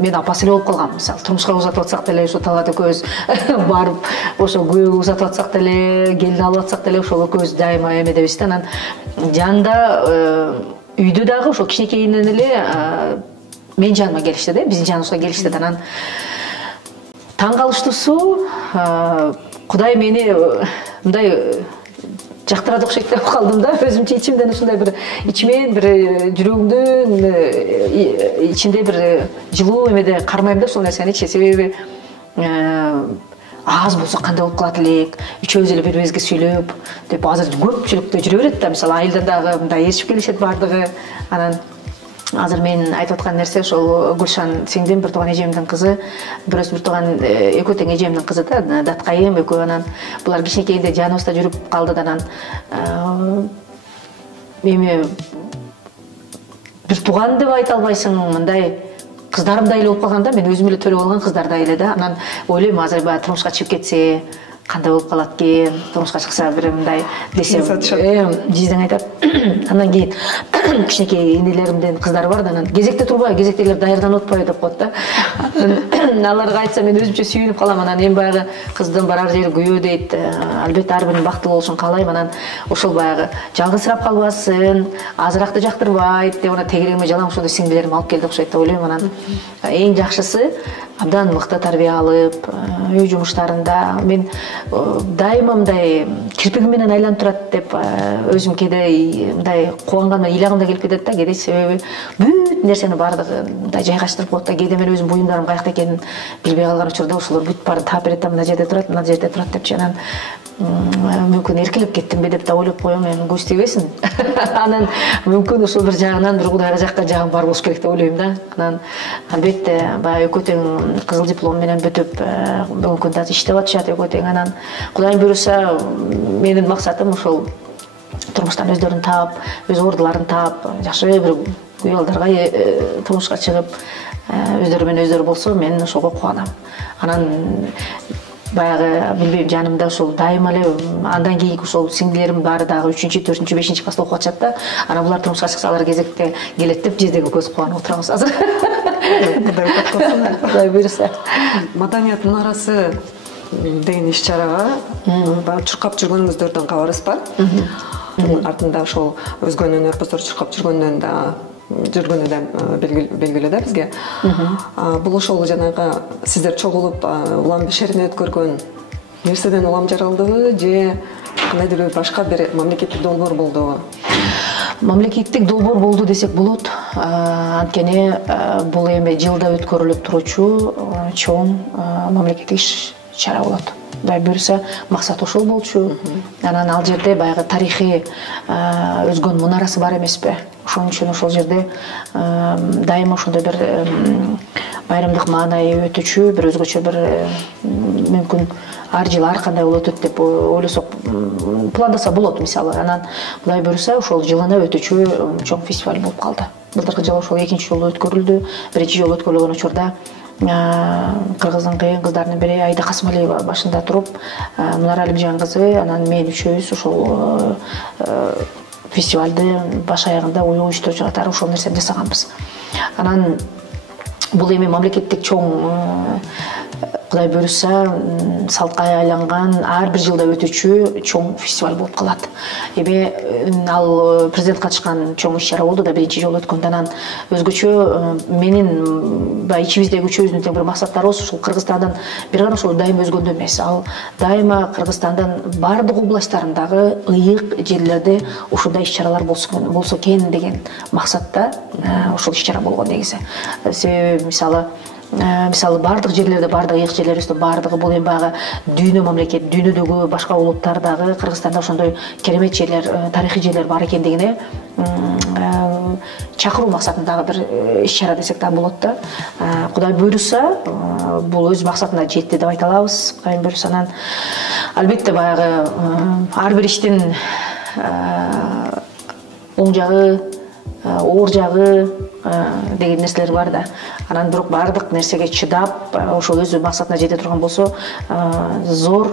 мен апасы эле болуп калгам. Мисалы турмушка узатып атсак деле ошо Талгат экөөбүз барып ошо күйөө узатып атсак деле, келин алып атсак деле ошол экөөбүз дайыма эмедебиз да. Анан жанында үйдө дагы ошол кичинекейинен эле мен жаныма келишти да, биздин жаныбызга келишти да. Анан таң калыштуусу Кудай мени мындай жактырат окшойт деп калдым да. Өзүмчө ичимден ушундай бир ичимен бир жүрөгүмдүн ичинде бир жылуу эмеде кармайм да ушул нерсеничи. Себеби аз болсо кандай болуп калат элек, үчөөбүз эле бири бирибизге сүйлөп деп азыр көпчүлүктө жүрө берет да. Мисалы айылдан дагы мындай ээрчип келишет баардыгы. Анан азыр мен айтып аткан нерсе ошол Гүлшан сиңдим, бир тууган эжемдин кызы, бирөөсү бир тууган экөө тең эжемдин кызы да, даткайым экөө. Анан булар кичинекейинде жаныбызда жүрүп калды да. Анан эми бир тууган деп айта албайсың, мындай кыздарымдай эле болуп калган да, мен өзүм эле төлөп алган кыздардай эле да. Анан ойлойм азыр баягы турмушка чыгып кетсе кандай болуп калат экен, турмушка чыкса бир мындай десем, жиздең айтат. Андан кийин кичинекей инелеримдин кыздары бар да, анан кезекте турбай, кезектегилер даярданып атпайбы деп коет да. Аларга айтсам мен өзүмчө сүйүнүп калам. Анан эми баягы кыздын барар жери күйөө дейт. Албетте ар биринин бактылуу болушун каалайм. Анан ошол баягы жалгызсырап калбасын, азыраакты жактырбайт деп ана тегерегиме жалаң ошондой сиңдилерим алып келди окшойт деп ойлойм. Анан эң жакшысы абдан мыкты тарбия алып, үй жумуштарында мен дайыма мындай кирпигим менен айланып турат деп өзүм кээде мындай кубанган ыйлагым да келип кетет да кээде. Себеби бүт нерсени баардыгы мындай жайгаштырып коет да. Кээде мен өзүм буюмдарым каякта экенин билбей калган учурда ошолор бүт баарын таап берет да, мына жерде турат, мына жерде турат депчи. Анан мүмкүн эркелеп кеттимби деп да ойлоп коем, эми көз тийбесин. Анан мүмкүн ушул бир жагынан бир Кудайга жаккан жагым бар болуш керек деп ойлойм да. Анан албетте баягы экөө тең кызыл диплом менен бүтүп бүгүнкү күндө иштеп атышат экөө тең. Анан Кудайым буйруса менин максатым ошол турмуштан өздөрүн таап, өз ордуларын таап, жакшы бир уялдарга турмушка чыгып, өздөрү менен өздөрү болсо мен ошого кубанам. Анан баягы билбейм, жанымда ошол дайыма эле андан кийинки ошол сиңдилерим баары дагы 3-4, 5 класста окуп атышат да. Анан булар турмушка чыкса алар кезекте келет деп жердеги көз кубанып отурабыз азыр. Кудай буйруса. Маданият мунарасы деген иш-чарага чуркап жүргөнүңүздөрдөн кабарыбыз бар. Артында ошол өзгөнүн өрпөстөр чуркап жүргөнү да белгилүү да бизге. Бул ошол жанагы сиздер чогулуп улам бешерин өткөргөн нерседен улам жаралдыбы же кандайдыр бир башка бир мамлекеттик долбоор болдубу? Мамлекеттик долбоор болду десек болот. Анткени бул эми жылда өткөрүлүп туручу чоң мамлекеттик иш-чара болот. Кудай буйруса максат ошол болчу. Анан ал жерде баягы тарыхый өзгөн мунарасы бар эмеспи? Ошон үчүн ошол жерде дайыма ошондой бир байрамдык маанайы өтүчү, бир өзгөчө бир мүмкүн ар жыл ар кандай болуп өтөт деп ойлосок, пландаса болот мисалы. Анан Кудай буйруса ошол жылына өтүчү чоң фестиваль болуп калды. Былтыркы жылы ошол экинчи жолу өткөрүлдү. Биринчи жолу өткөрүлгөн учурда кыргыздын кыйын кыздарынын бири Айда Касымалиева башында туруп, Мунара Алимжан кызы, анан мен үчөөбүз ошол фестивалды баш аягында уюштуруу катары ошол нерсени жасаганбыз. Анан бул эми мамлекеттик чоң Кудай буйруса салтка айланган ар бир жылда өтүүчү чоң фестиваль болуп калат. Эми ал президент катышкан чоң иш-чара болду да биринчи жолу өткөндө. Анан өзгөчө менин баягы ичибиздеги үчөөбүздүн тең бир максаттарыбыз ушул Кыргызстандан бир гана ошол дайыма өзгөндө эмес. Ал дайыма Кыргызстандын бардык областтарындагы ыйык жерлерде ушундай иш-чаралар болсо экен деген максатта ошол иш-чара болгон негизи. Себеби мисалы бардык жерлерде, бардык ыйык жерлерибизде бардыгы бул эми баягы дүйнө мамлекет, дүйнөдөгү башка улуттардагы Кыргызстанда ошондой керемет жерлер, тарыхый жерлер бар экендигине чакыруу максатындагы бир иш-чара десек да болот да. Кудай буйруса бул өз максатына жетти деп айта алабыз. Кудай буйруса анан албетте баягы ар бир иштин оң жагы, оор жагы деген нерселер бар да. Анан бирок бардык нерсеге чыдап, ошол өзү максатына жете турган болсо, зор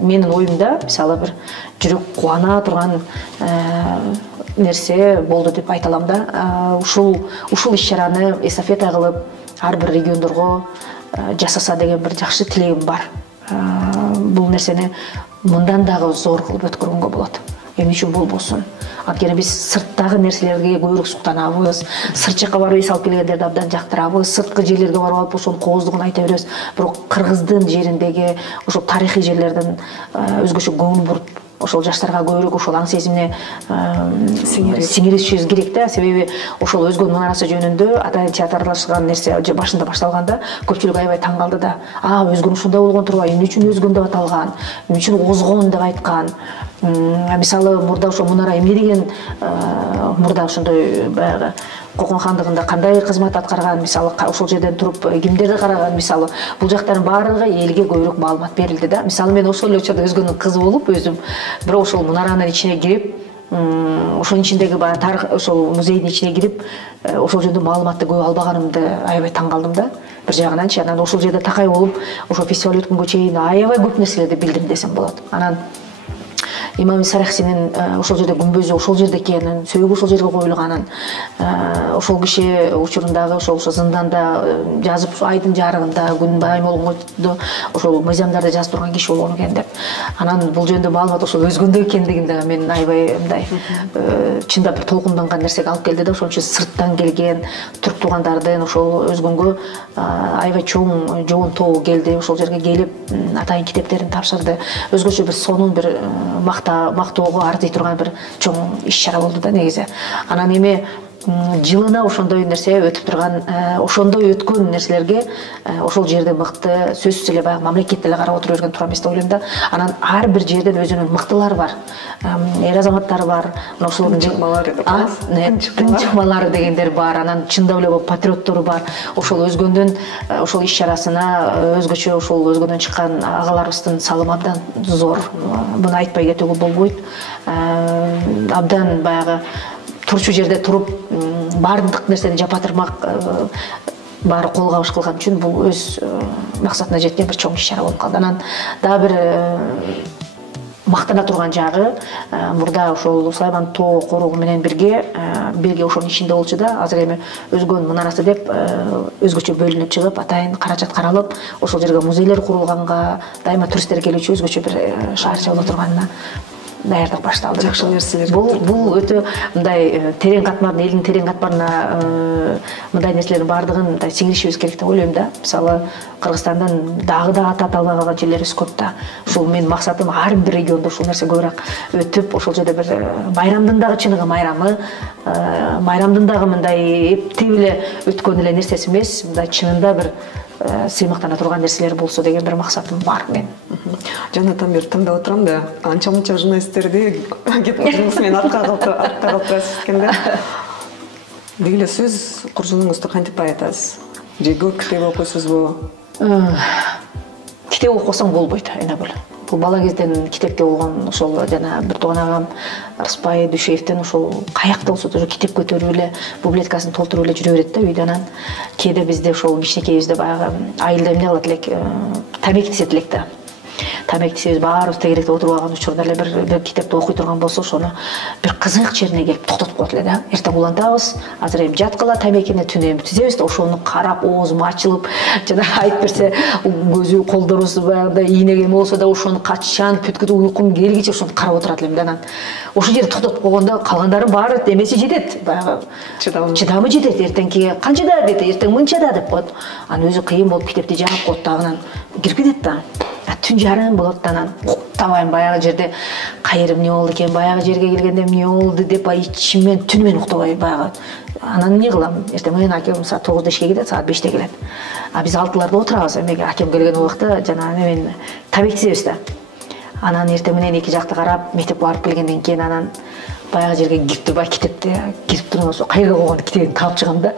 менин оюмда, мисалы бир жүрөк кубана турган нерсе болду деп айта алам да. Ушул иш-чараны эстафета кылып ар бир региондорго жасаса деген бир жакшы тилегим бар. Бул нерсени мындан дагы зор кылып өткөргөнгө болот. Эмне үчүн болбосун? Анткени биз сырттагы нерселерге көбүрөөк суктанабыз. Сырт жакка барып эс алып келгендерди абдан жактырабыз. Сырткы жерлерге барып алып ошонун кооздугун айта беребиз. Бирок Кыргыздын жериндеги ошол тарыхый жерлерден өзгөчө көңүл буруп, ошол жаштарга көбүрөөк ошол аң сезимине сиңиришибиз керек да. Себеби ошол Өзгөн мунарасы жөнүндө атайын театрлашкан нерсе башында башталганда көпчүлүк аябай таң калды да. Өзгөн ушундай болгон турбайбы? Эмне үчүн Өзгөн деп аталган? Эмне үчүн Озгон деп айткан? Мисалы мурда ошо Мунара эмне деген мурда ошондой баягы Кокон хандыгында кандай кызмат аткарган, мисалы ошол жерден туруп кимдерди караган, мисалы бул жактардын баардыгы элге көбүрөөк маалымат берилди да. Мисалы мен ошол эле учурда Өзгөндүн кызы болуп өзүм бирок ошол Мунаранын ичине кирип, ошонун ичиндеги баягы тарых ошол музейдин ичине кирип, ошол жөнүндө маалыматты көп албаганымды аябай таң калдым да. Бир жагынанчы, анан ошол жерде такай болуп, ошол фестиваль өткөнгө чейин аябай көп нерселерди билдим десем болот. Анан Имам Сарахсинин ошол жерде күмбөзү ошол жерде экенин, сөөгү ошол жерге коюлганын, ошол киши учурундагы ошол зынданда жазып, айдын жарыгында күн байым болгондо ошол мыйзамдарды жазып турган киши болгон экен деп. Анан бул жөнүндө маалымат ошол Өзгөндө экендигин да мен аябай мындай чындап бир толкунданган нерсеге алып келди да. Ошон үчүн сырттан келген туруп туугандардын ошол Өзгөнгө аябай чоң жоон тобу келди, ошол жерге келип атайын китептерин тапшырды. Өзгөчө бир сонун бир мактоого ардый турган бир чоң иш-чара болду да негизи. Анан эми жылына ошондой нерсе өтүп турган, ошондой өткөн нерселерге ошол жерде мыкты сөзсүз эле баягы мамлекет деле карап отура берген туура эмес деп ойлойм да. Анан ар бир жерден өзүнүн мыктылары бар, эр азаматтары бар, ошол тынчыкмалары дегендер бар, анан чындап эле патриоттору бар. Ошол Өзгөндүн ошол иш-чарасына өзгөчө ошол Өзгөндөн чыккан агаларыбыздын салымы абдан зор. Буну айтпай кетүүгө болбойт. Абдан баягы турчу жерде туруп баардык нерсени жапатырмак баары кол кабыш кылган үчүн бул өз максатына жеткен бир чоң иш-чара болуп калды. Анан дагы бир мактана турган жагы, мурда ошол Сулайман тоо коругу менен бирге ошонун ичинде болчу да. Азыр эми Өзгөн мунарасы деп өзгөчө бөлүнүп чыгып, атайын каражат каралып, ошол жерге музейлер курулганга, дайыма туристтер келүүчү өзгөчө бир шаарча боло турганына даярдык башталды. Жакшы нерселер. Бул өтө мындай терең катмардын, элдин терең катмарына мындай нерселердин баардыгын мындай сиңиришибиз керек деп ойлойм да. Мисалы Кыргызстандын дагы ата аталбай калган жерлерибиз көп да. Ушул менин максатым ар бир региондо ушул нерсе көбүрөөк өтүп, ошол жерде бир майрамдын дагы чыныгы майрамы, майрамдын дагы мындай эптеп эле өткөн эле нерсеси эмес, мындай чынында бир сыймыктана турган нерселер болсо деген бир максатым бар мен. Жанатан бери тыңдап отурам да, анча мынча журналисттерди кеткен жумуш менен артка калып турасыз экен да. Деги эле сөз куржунуңузду кантип аятасыз? Же көп китеп окуйсузбу? Китеп окусаң болбойт, Айнагүл. Бул бала кезден китепке болгон ошол жана бир тууган агам Рыспай Дүйшеевдин ошол каякта болсо да китеп көтөрүп эле библиотекасын толтуруп эле жүрө берет да үйдө. Анан кээде бизде ошол кичинекейибизде баягы айылда эмне кылат элек, тамеки тизет элек да. Тамеки тизебиз баарыбыз тегеректе отуруп алган учурда эле бир китепти окуй турган болсо, ошону бир кызык жерине келип токтотуп коет эле да. Эртең улантабыз, азыр эми жаткыла тамекини, түнү эми тизебиз да, ошону карап оозум ачылып, жана айтып берсе көзү колдорубуз баягы ийнеге эме болсо да ошону качан бүткүлө уйкум келгиче ошону карап отурат элем да. Анан ошол жерде токтотуп койгондо калгандары баары эмеси жетет, баягы чыдамы жетет. Эртеңкиге канчада дейт, эртең мынчада деп коет. Анан өзү кыйын болуп китепти жаап коет да, анан кирип кетет да. Түн жарым болот да, анан уктабайм, баягы жерде кайыр эмне болду экен, баягы жерге келгенде эмне болду деп ичиммен түнү менен уктабай баягы. Анан эмне кылам? Эртең менен акем саат 9-да ишке кетет, саат 5-те келет. Биз 6-ларда отурабыз, эмеге акем келген убакта жана мен табек тизебиз да. Анан эртең менен эки жакты карап, мектепке барып келгенден кийин анан баягы жерге кирип турбай китепти кирип туруп ошо кайерге койгонду китебин таап чыгам да.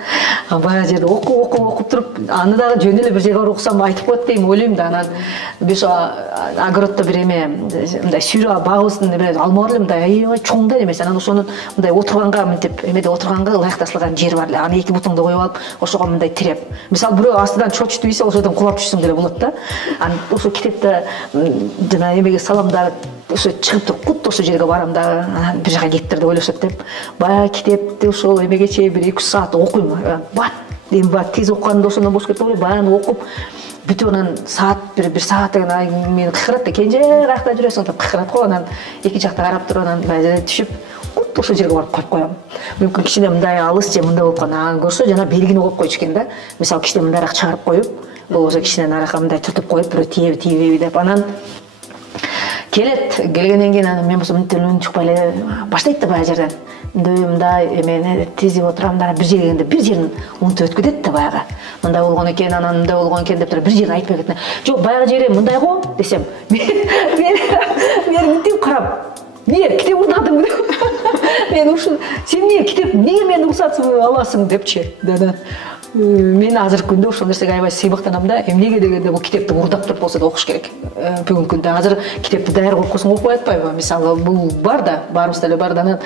Баягы жерде окуп туруп аны дагы жөн эле бир жерге барып окусам айтып коет дейм ойлойм да. Анан биз огороддо бир эме мындай сүйрө багыбыздын эме алма бар эле мындай аябай чоң да эмес. Анан ошону мындай отурганга мынтип эмеде отурганга ылайыкташылган жери бар эле. Аны эки бутуңду коюп алып ошого мындай тиреп. Мисалы бирөө астынан чочту ийсе ошодон кулап түшсөң деле болот да. Анан ошо китепти жана эмеге салам да ошо чыгып туруп кут ошо жерге барам да бир жака кеттир деп ойлошот деп баягы китепти ошол эмеге чейин бир 2-3 саат окуйм. Бат тез окуганымда ошондон болуш керек деп баягы окуп бүтүп анан саат бир саат деген мени кыйкырат да кенже каякта жүрөсүң деп кыйкырат го. Анан эки жакта карап туруп анан баягы түшүп кут ошол жерге барып коюп коем. Мүмкүн кичине мындай алыс же мындай болуп калган көрсө жана белгини коюп койчу экен да. Мисалы кичине мындайраак чыгарып коюп болбосо кичине наракка мындай түртүп коюп бирөө тийеби тийбеби деп анан келгенден кийин анан мен болсо мынтип үнүм чыкпай эле баштайт да баягы жерден мындай эмени тизип отурам да бир жерге келгенде бир жерин унутуп өтүп кетет да баягы мындай болгон экен анан мындай болгон экен деп туруп бир жерин айтпай кетет. Жок баягы жери мындай го десем мен мынтип карап эмне китеп урдадың деп мен ушул сен эмне китеп эмнеге мени уруксатсыз аласың депчи. Мен азыркы күндө ошол нерсеге аябай сыйбактанам да. Эмнеге дегенде бул китепти урдап туруп болсо да окуш керек. Бүгүнкү күндө азыр китепти даяр кылып койсоң окубай атпайбы? Мисалы бул бар да, баарыбызда эле бар да.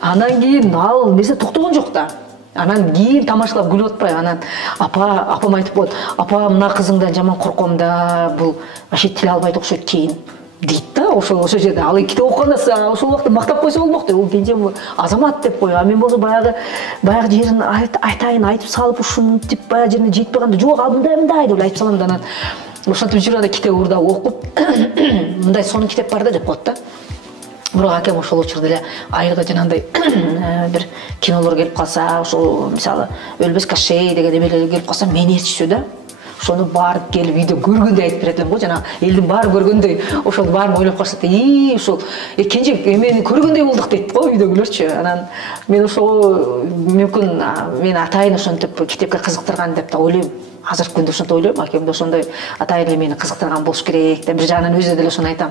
Анан кийин ал нерсе токтогон жок да. Анан кийин тамашалап күлүп атпай. Анан апам айтып коет. Апа мына кызыңдан жаман корком да. Бул вообще тил албайт окшойт кийин. Дейт да ошол жерде ал китеп окуганда ошол убакта мактап койсо болмокту. Ол кенже азамат деп кой. А мен болсо баягы жерин айтайын айтып салып ушинтип баягы жерине жетпей калганда жок ал мындай деп айтып салам да. Анан ошентип жүрүп анда китеп урдап окуп мындай сонун китеп бар да деп коет да. Бирок акем ошол учурда эле айылга жанагындай бир кинолор келип калса ошол мисалы Өлбөс Кашей деген эмелер келип калса мени ээрчисүү да. Ошону барып келип үйдө көргөндөй айтып берет элем го. Жана элдин баары көргөндөй ошол баарын ойлоп калышат да. Ушул кенже эмени көргөндөй болдук дейт го үйдөгүлөрчү. Анан мен ошол мүмкүн мен атайын ошентип китепке кызыктырган деп да ойлойм. Азыркы күндө ошентип ойлойм. Акем да ошондой атайын эле мени кызыктырган болуш керек деп бир жагынан өзү деле ошону айтам.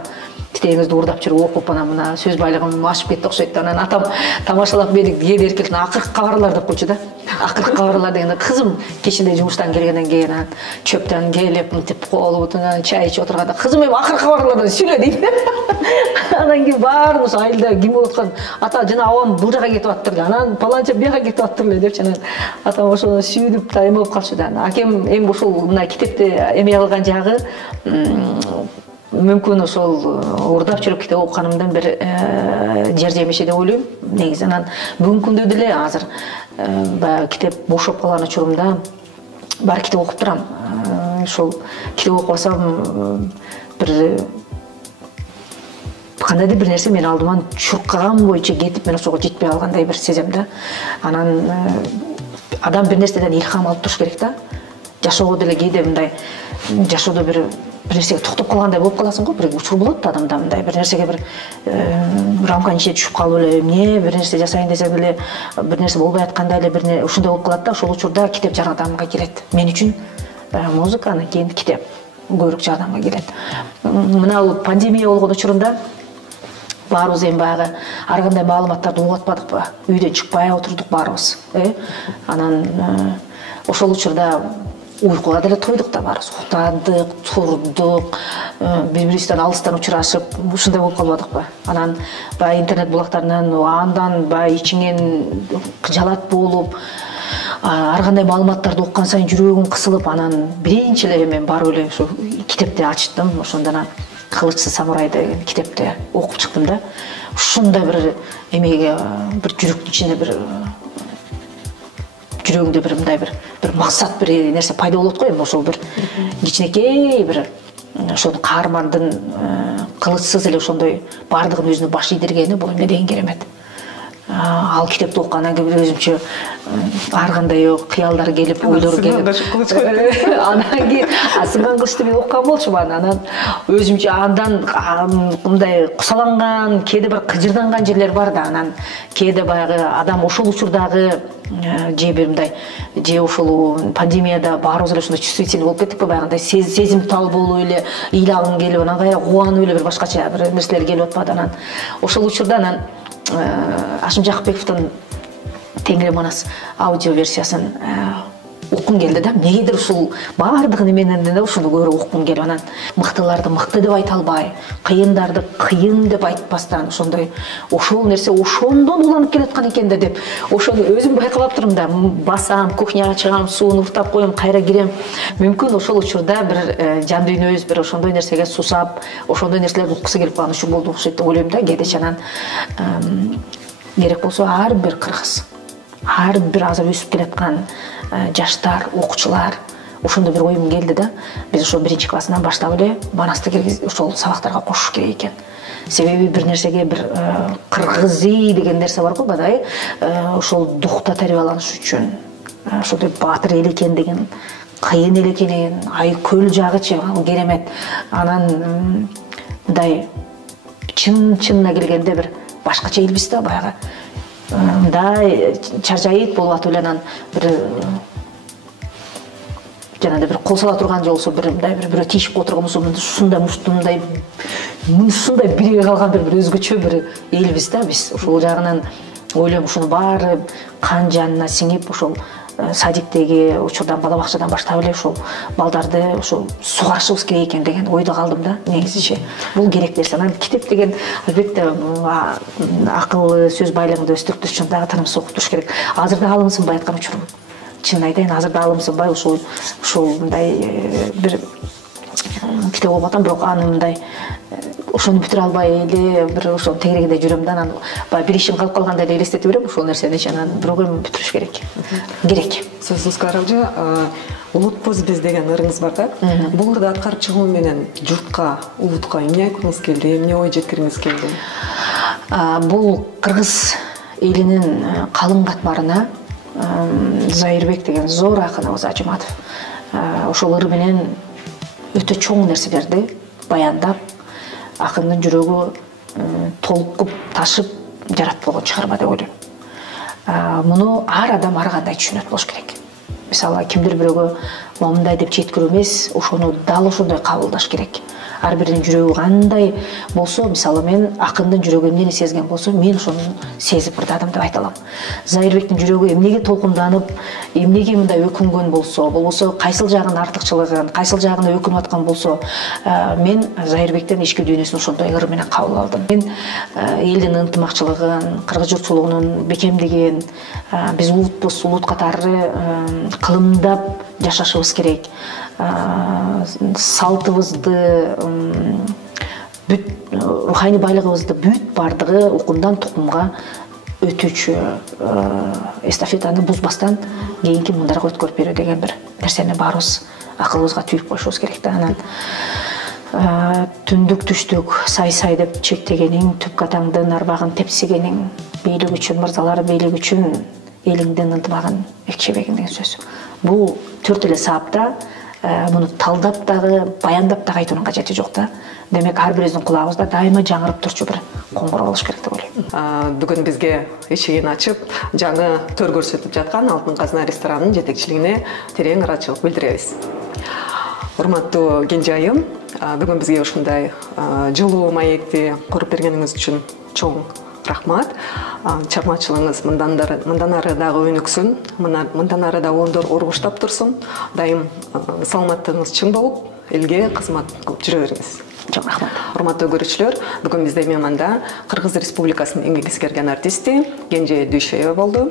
Китебиңизди урдап жүрүп окуп анан мына сөз байлыгым ашып кетти окшойт да. Анан атам тамашалап мени кээде эркелтип акыркы кабарлар деп койчу да. Акыркы кабарлар дегенде кызым кечинде жумуштан келгенден кийин анан чөптөн келип мынтип кол бутуна чай ичип отурганда кызым эми акыркы кабарлардан сүйлө дейт. Анан кийин баарыбыз айылда ким болуп аткан ата жана абам бул жака кетип аттыр да. Анан паланча бияка кетип аттыр эле депчи. Анан атам ошону сүйүнүп да эме болуп калчу да. Акем эми ушул мына китепти эме кылган жагы мүмкүн ошол урдап жүрүп китеп окуганымдын бир жемиши деп ойлойм негизи. Анан бүгүнкү күндө деле азыр баягы китеп бошоп калган учурумда бар китеп окуп турам. Ошол китеп окубасам бир кандайдыр бир нерсе менин алдыман чуркаган боюнча кетип мен ошого жетпей калгандай бир сезем да. Анан адам бир нерседен илхам алып туруш керек да. Жашоого деле кээде мындай жашоодо бир нерсеге токтоп калгандай болуп каласың го. Бир учур болот да адамда мындай бир нерсеге бир рамканын ичине түшүп калып эле эмне бир нерсе жасайын десең эле бир нерсе болбой атканда эле бир ушундай болуп калат да. Ошол учурда китеп жардамга келет. Мен үчүн музыка анан кийин китеп көбүрөөк жардамга келет. Мына бул пандемия болгон учурунда баарыбыз эми баягы ар кандай маалыматтарды угуп атпадыкпы? Үйдөн чыкпай отурдук баарыбыз. Анан ошол учурда уйкуга деле тойдук да баарыбыз. Уктадык, турдук, бири-бирибизден алыстан учурашып, ушундай болуп калбадыкпы? Анан баягы интернет булактарынан андан баягы ичиңен жалат болуп, ар кандай маалыматтарды уккан сайын жүрөгүм кысылып, анан биринчи эле мен барып эле ушу китепти ачтым. Ошондон Кылычсыз самурай деген китепти окуп чыктым да. Ушундай бир эмеге бир жүрөктүн ичинде бир жүрөгүңдө бир мындай бир максат бир нерсе пайда болот го. Эми ошол бир кичинекей бир ошону каармандын кылычсыз эле ошондой баардыгын өзүнө баш ийдиргени бул эмне деген керемет. Ал китепти окугандан кийин өзүмчө ар кандай кыялдар келип, ойлор келип. Анан кийин сынган кылычты мен окуган болчумун. Анан өзүмчө андан мындай кусаланган, кээде бир кыжырданган жерлер бар да. Анан кээде баягы адам ошол учурдагы же бир мындай же ошол пандемияда баарыбыз эле ушундай чувствительный болуп кеттикпи, баягындай сезимтал болуп эле ыйлагың келип, анан кайра кубанып эле бир башкача бир нерселер келип атпады. Анан ошол учурда анан Ашым Жақыпбековтың Теңірі Манас аудио версиясын оққым келді да, негедір ушул бардығын менен да ушуну көрүп оққым келип, анан мыктыларды мыкты деп айта албай, кыйындарды кыйын деп айтпастан, ошондой ошол нерсе ошондон уланып келаткан экен да деп, ошону өзүм байкап турмун да, басам, кухняга чыгам, сууну уктап коем, кайра кирем. Мүмкүн ошол учурда бир жан дүйнөбүз бир ошондой нерсеге сусап, ошондой нерселерди уккусу келип калган ушул болду окшойт деп ойлойм да, кээде анан керек болсо ар бир кыргыз, ар бир азыр өсүп келаткан жаштар, окуучулар ошондой бир оюм келди да, биз ошол 1-классынан баштап эле Манасты ошол сабактарга кошуш керек экен. Себеби бир нерсеге бир кыргызый деген нерсе бар го, бадай ошол духта тарбияланыш үчүн ошондой баатыр эл экен деген, кыйын эл экенин, Айкөл жагычы керемет. Анан мындай чынына келгенде бир башкача элбиз да, баягы мындай чаржайыт болуп атып эле, анан бир жанагындай бир кол сала турган же болсо бир мындай бирөө тийишип отурган болсо ушундай мындай бириге калган бир өзгөчө бир элбиз да биз. Ошол жагынан ойлойм, ушунун баары кан жанына сиңип, ошол садиктеги учурдан, бала бакчадан баштап эле ошол балдарды ошол сугарышыбыз керек экен деген ойдо калдым да. Негизичи бул керек нерсе. Анан китеп деген албетте акыл сөз байлыгында өстүрүктүр үчүн дагы тынымсыз окуп туруш керек. Азыр да алымсынбай аткан учурум. Чынын айтайын, азыр да алымсынбай ушул мындай бир китеп окуп атам, бирок аны мындай ошону бүтүрө албай эле бир ошол тегерегинде жүрөм да, анан баягы бир ишим калып калганда эле элестетип берем ошол нерсени, анан бирок эми бүтүрүш керек. Сөзүңүз каражы, улутпуз биз деген ырыңыз бар да. Бул ырды аткарып чыгуу менен журтка, улутка эмне айткыңыз келди, эмне ой жеткиргиңиз келди? Бул кыргыз элинин калың катмарына Зайырбек деген зор акыныбыз Ажыматов ошол ыр менен өтө чоң нерселерди баяндап, акындын жүрөгү толкуп ташып жаратып болгон чыгарма деп ойлойм. Муну ар адам ар кандай түшүнөт болуш керек. Мисалы, кимдир бирөөгө мындай деп жеткирүү эмес, ошону дал ошондой кабылдаш керек. Ар биринин жүрөгү кандай болсо, мисалы мен акындын жүрөгү эмнени сезген болсо, мен ошону сезип бардым деп айта алам. Зайырбектин жүрөгү эмнеге толкунданып, эмнеге мындай өкүнгөн болсо, болбосо кайсыл жагынын артыкчылыгын, кайсыл жагына өкүнүп аткан болсо, мен Зайырбектен ички дүйнөсүн ошондой ыр менен кабыл алдым. Мен элдин ынтымакчылыгын, кыргыз журтчулугунун бекемдигин, биз улутпуз, улут катары кылымдап жашашыбыз керек. Салтыбызды, бүт руханий байлыгыбызды бүт бардыгы укумдан тукумга өтүүчү, эстафетаны бузбастан кийинки мундарга өткөрүп берүү деген бир нерсени баарыбыз акылыбызга түйүп коюшубуз керек да. Анан түндүк түштүк сай деп чектегениң, түп катаңдын арбагын тепсигениң, бийлик үчүн мырзалар, бийлик үчүн элиңдин ынтымагын экчебегиң деген сөз. Бул төрт эле саапта муну талдап дагы, баяндап дагы айтуунун кажети жок да. Демек, ар бирибиздин кулагыбызда дайыма жаңырып турчу бир коңгуроо болуш керек деп ойлойм. Бүгүн бизге эшигин ачып, жаңы төр көрсөтүп жаткан Алтын Казына ресторанынын жетекчилигине терең ыраачылык билдиребиз. Урматтуу Кенже айым, бүгүн бизге ушундай жылуу маекти куруп бергениңиз үчүн чоң рахмат. Чармачылыгыңыз мындан ары дагы өнүксүн, мындан ары дагы оргуштап турсун. Дайым саламаттыгыңыз чың болуп, элге кызмат кылып жүрө бериңиз. Чоң рахмат. Урматтуу көрүүчүлөр, бүгүн бизде мейманда Кыргыз Республикасынын эң эскерген артисти Кенже Дүйшөбү болду.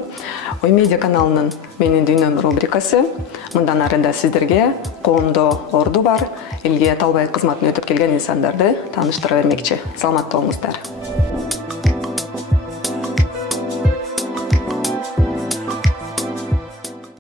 Ой медиа каналынын Менин дүйнөм рубрикасы мындан ары да сиздерге коомдо орду бар, элге талбай кызматын өтүп келген инсандарды тааныштыра бермекчи. Саламатта болуңуздар.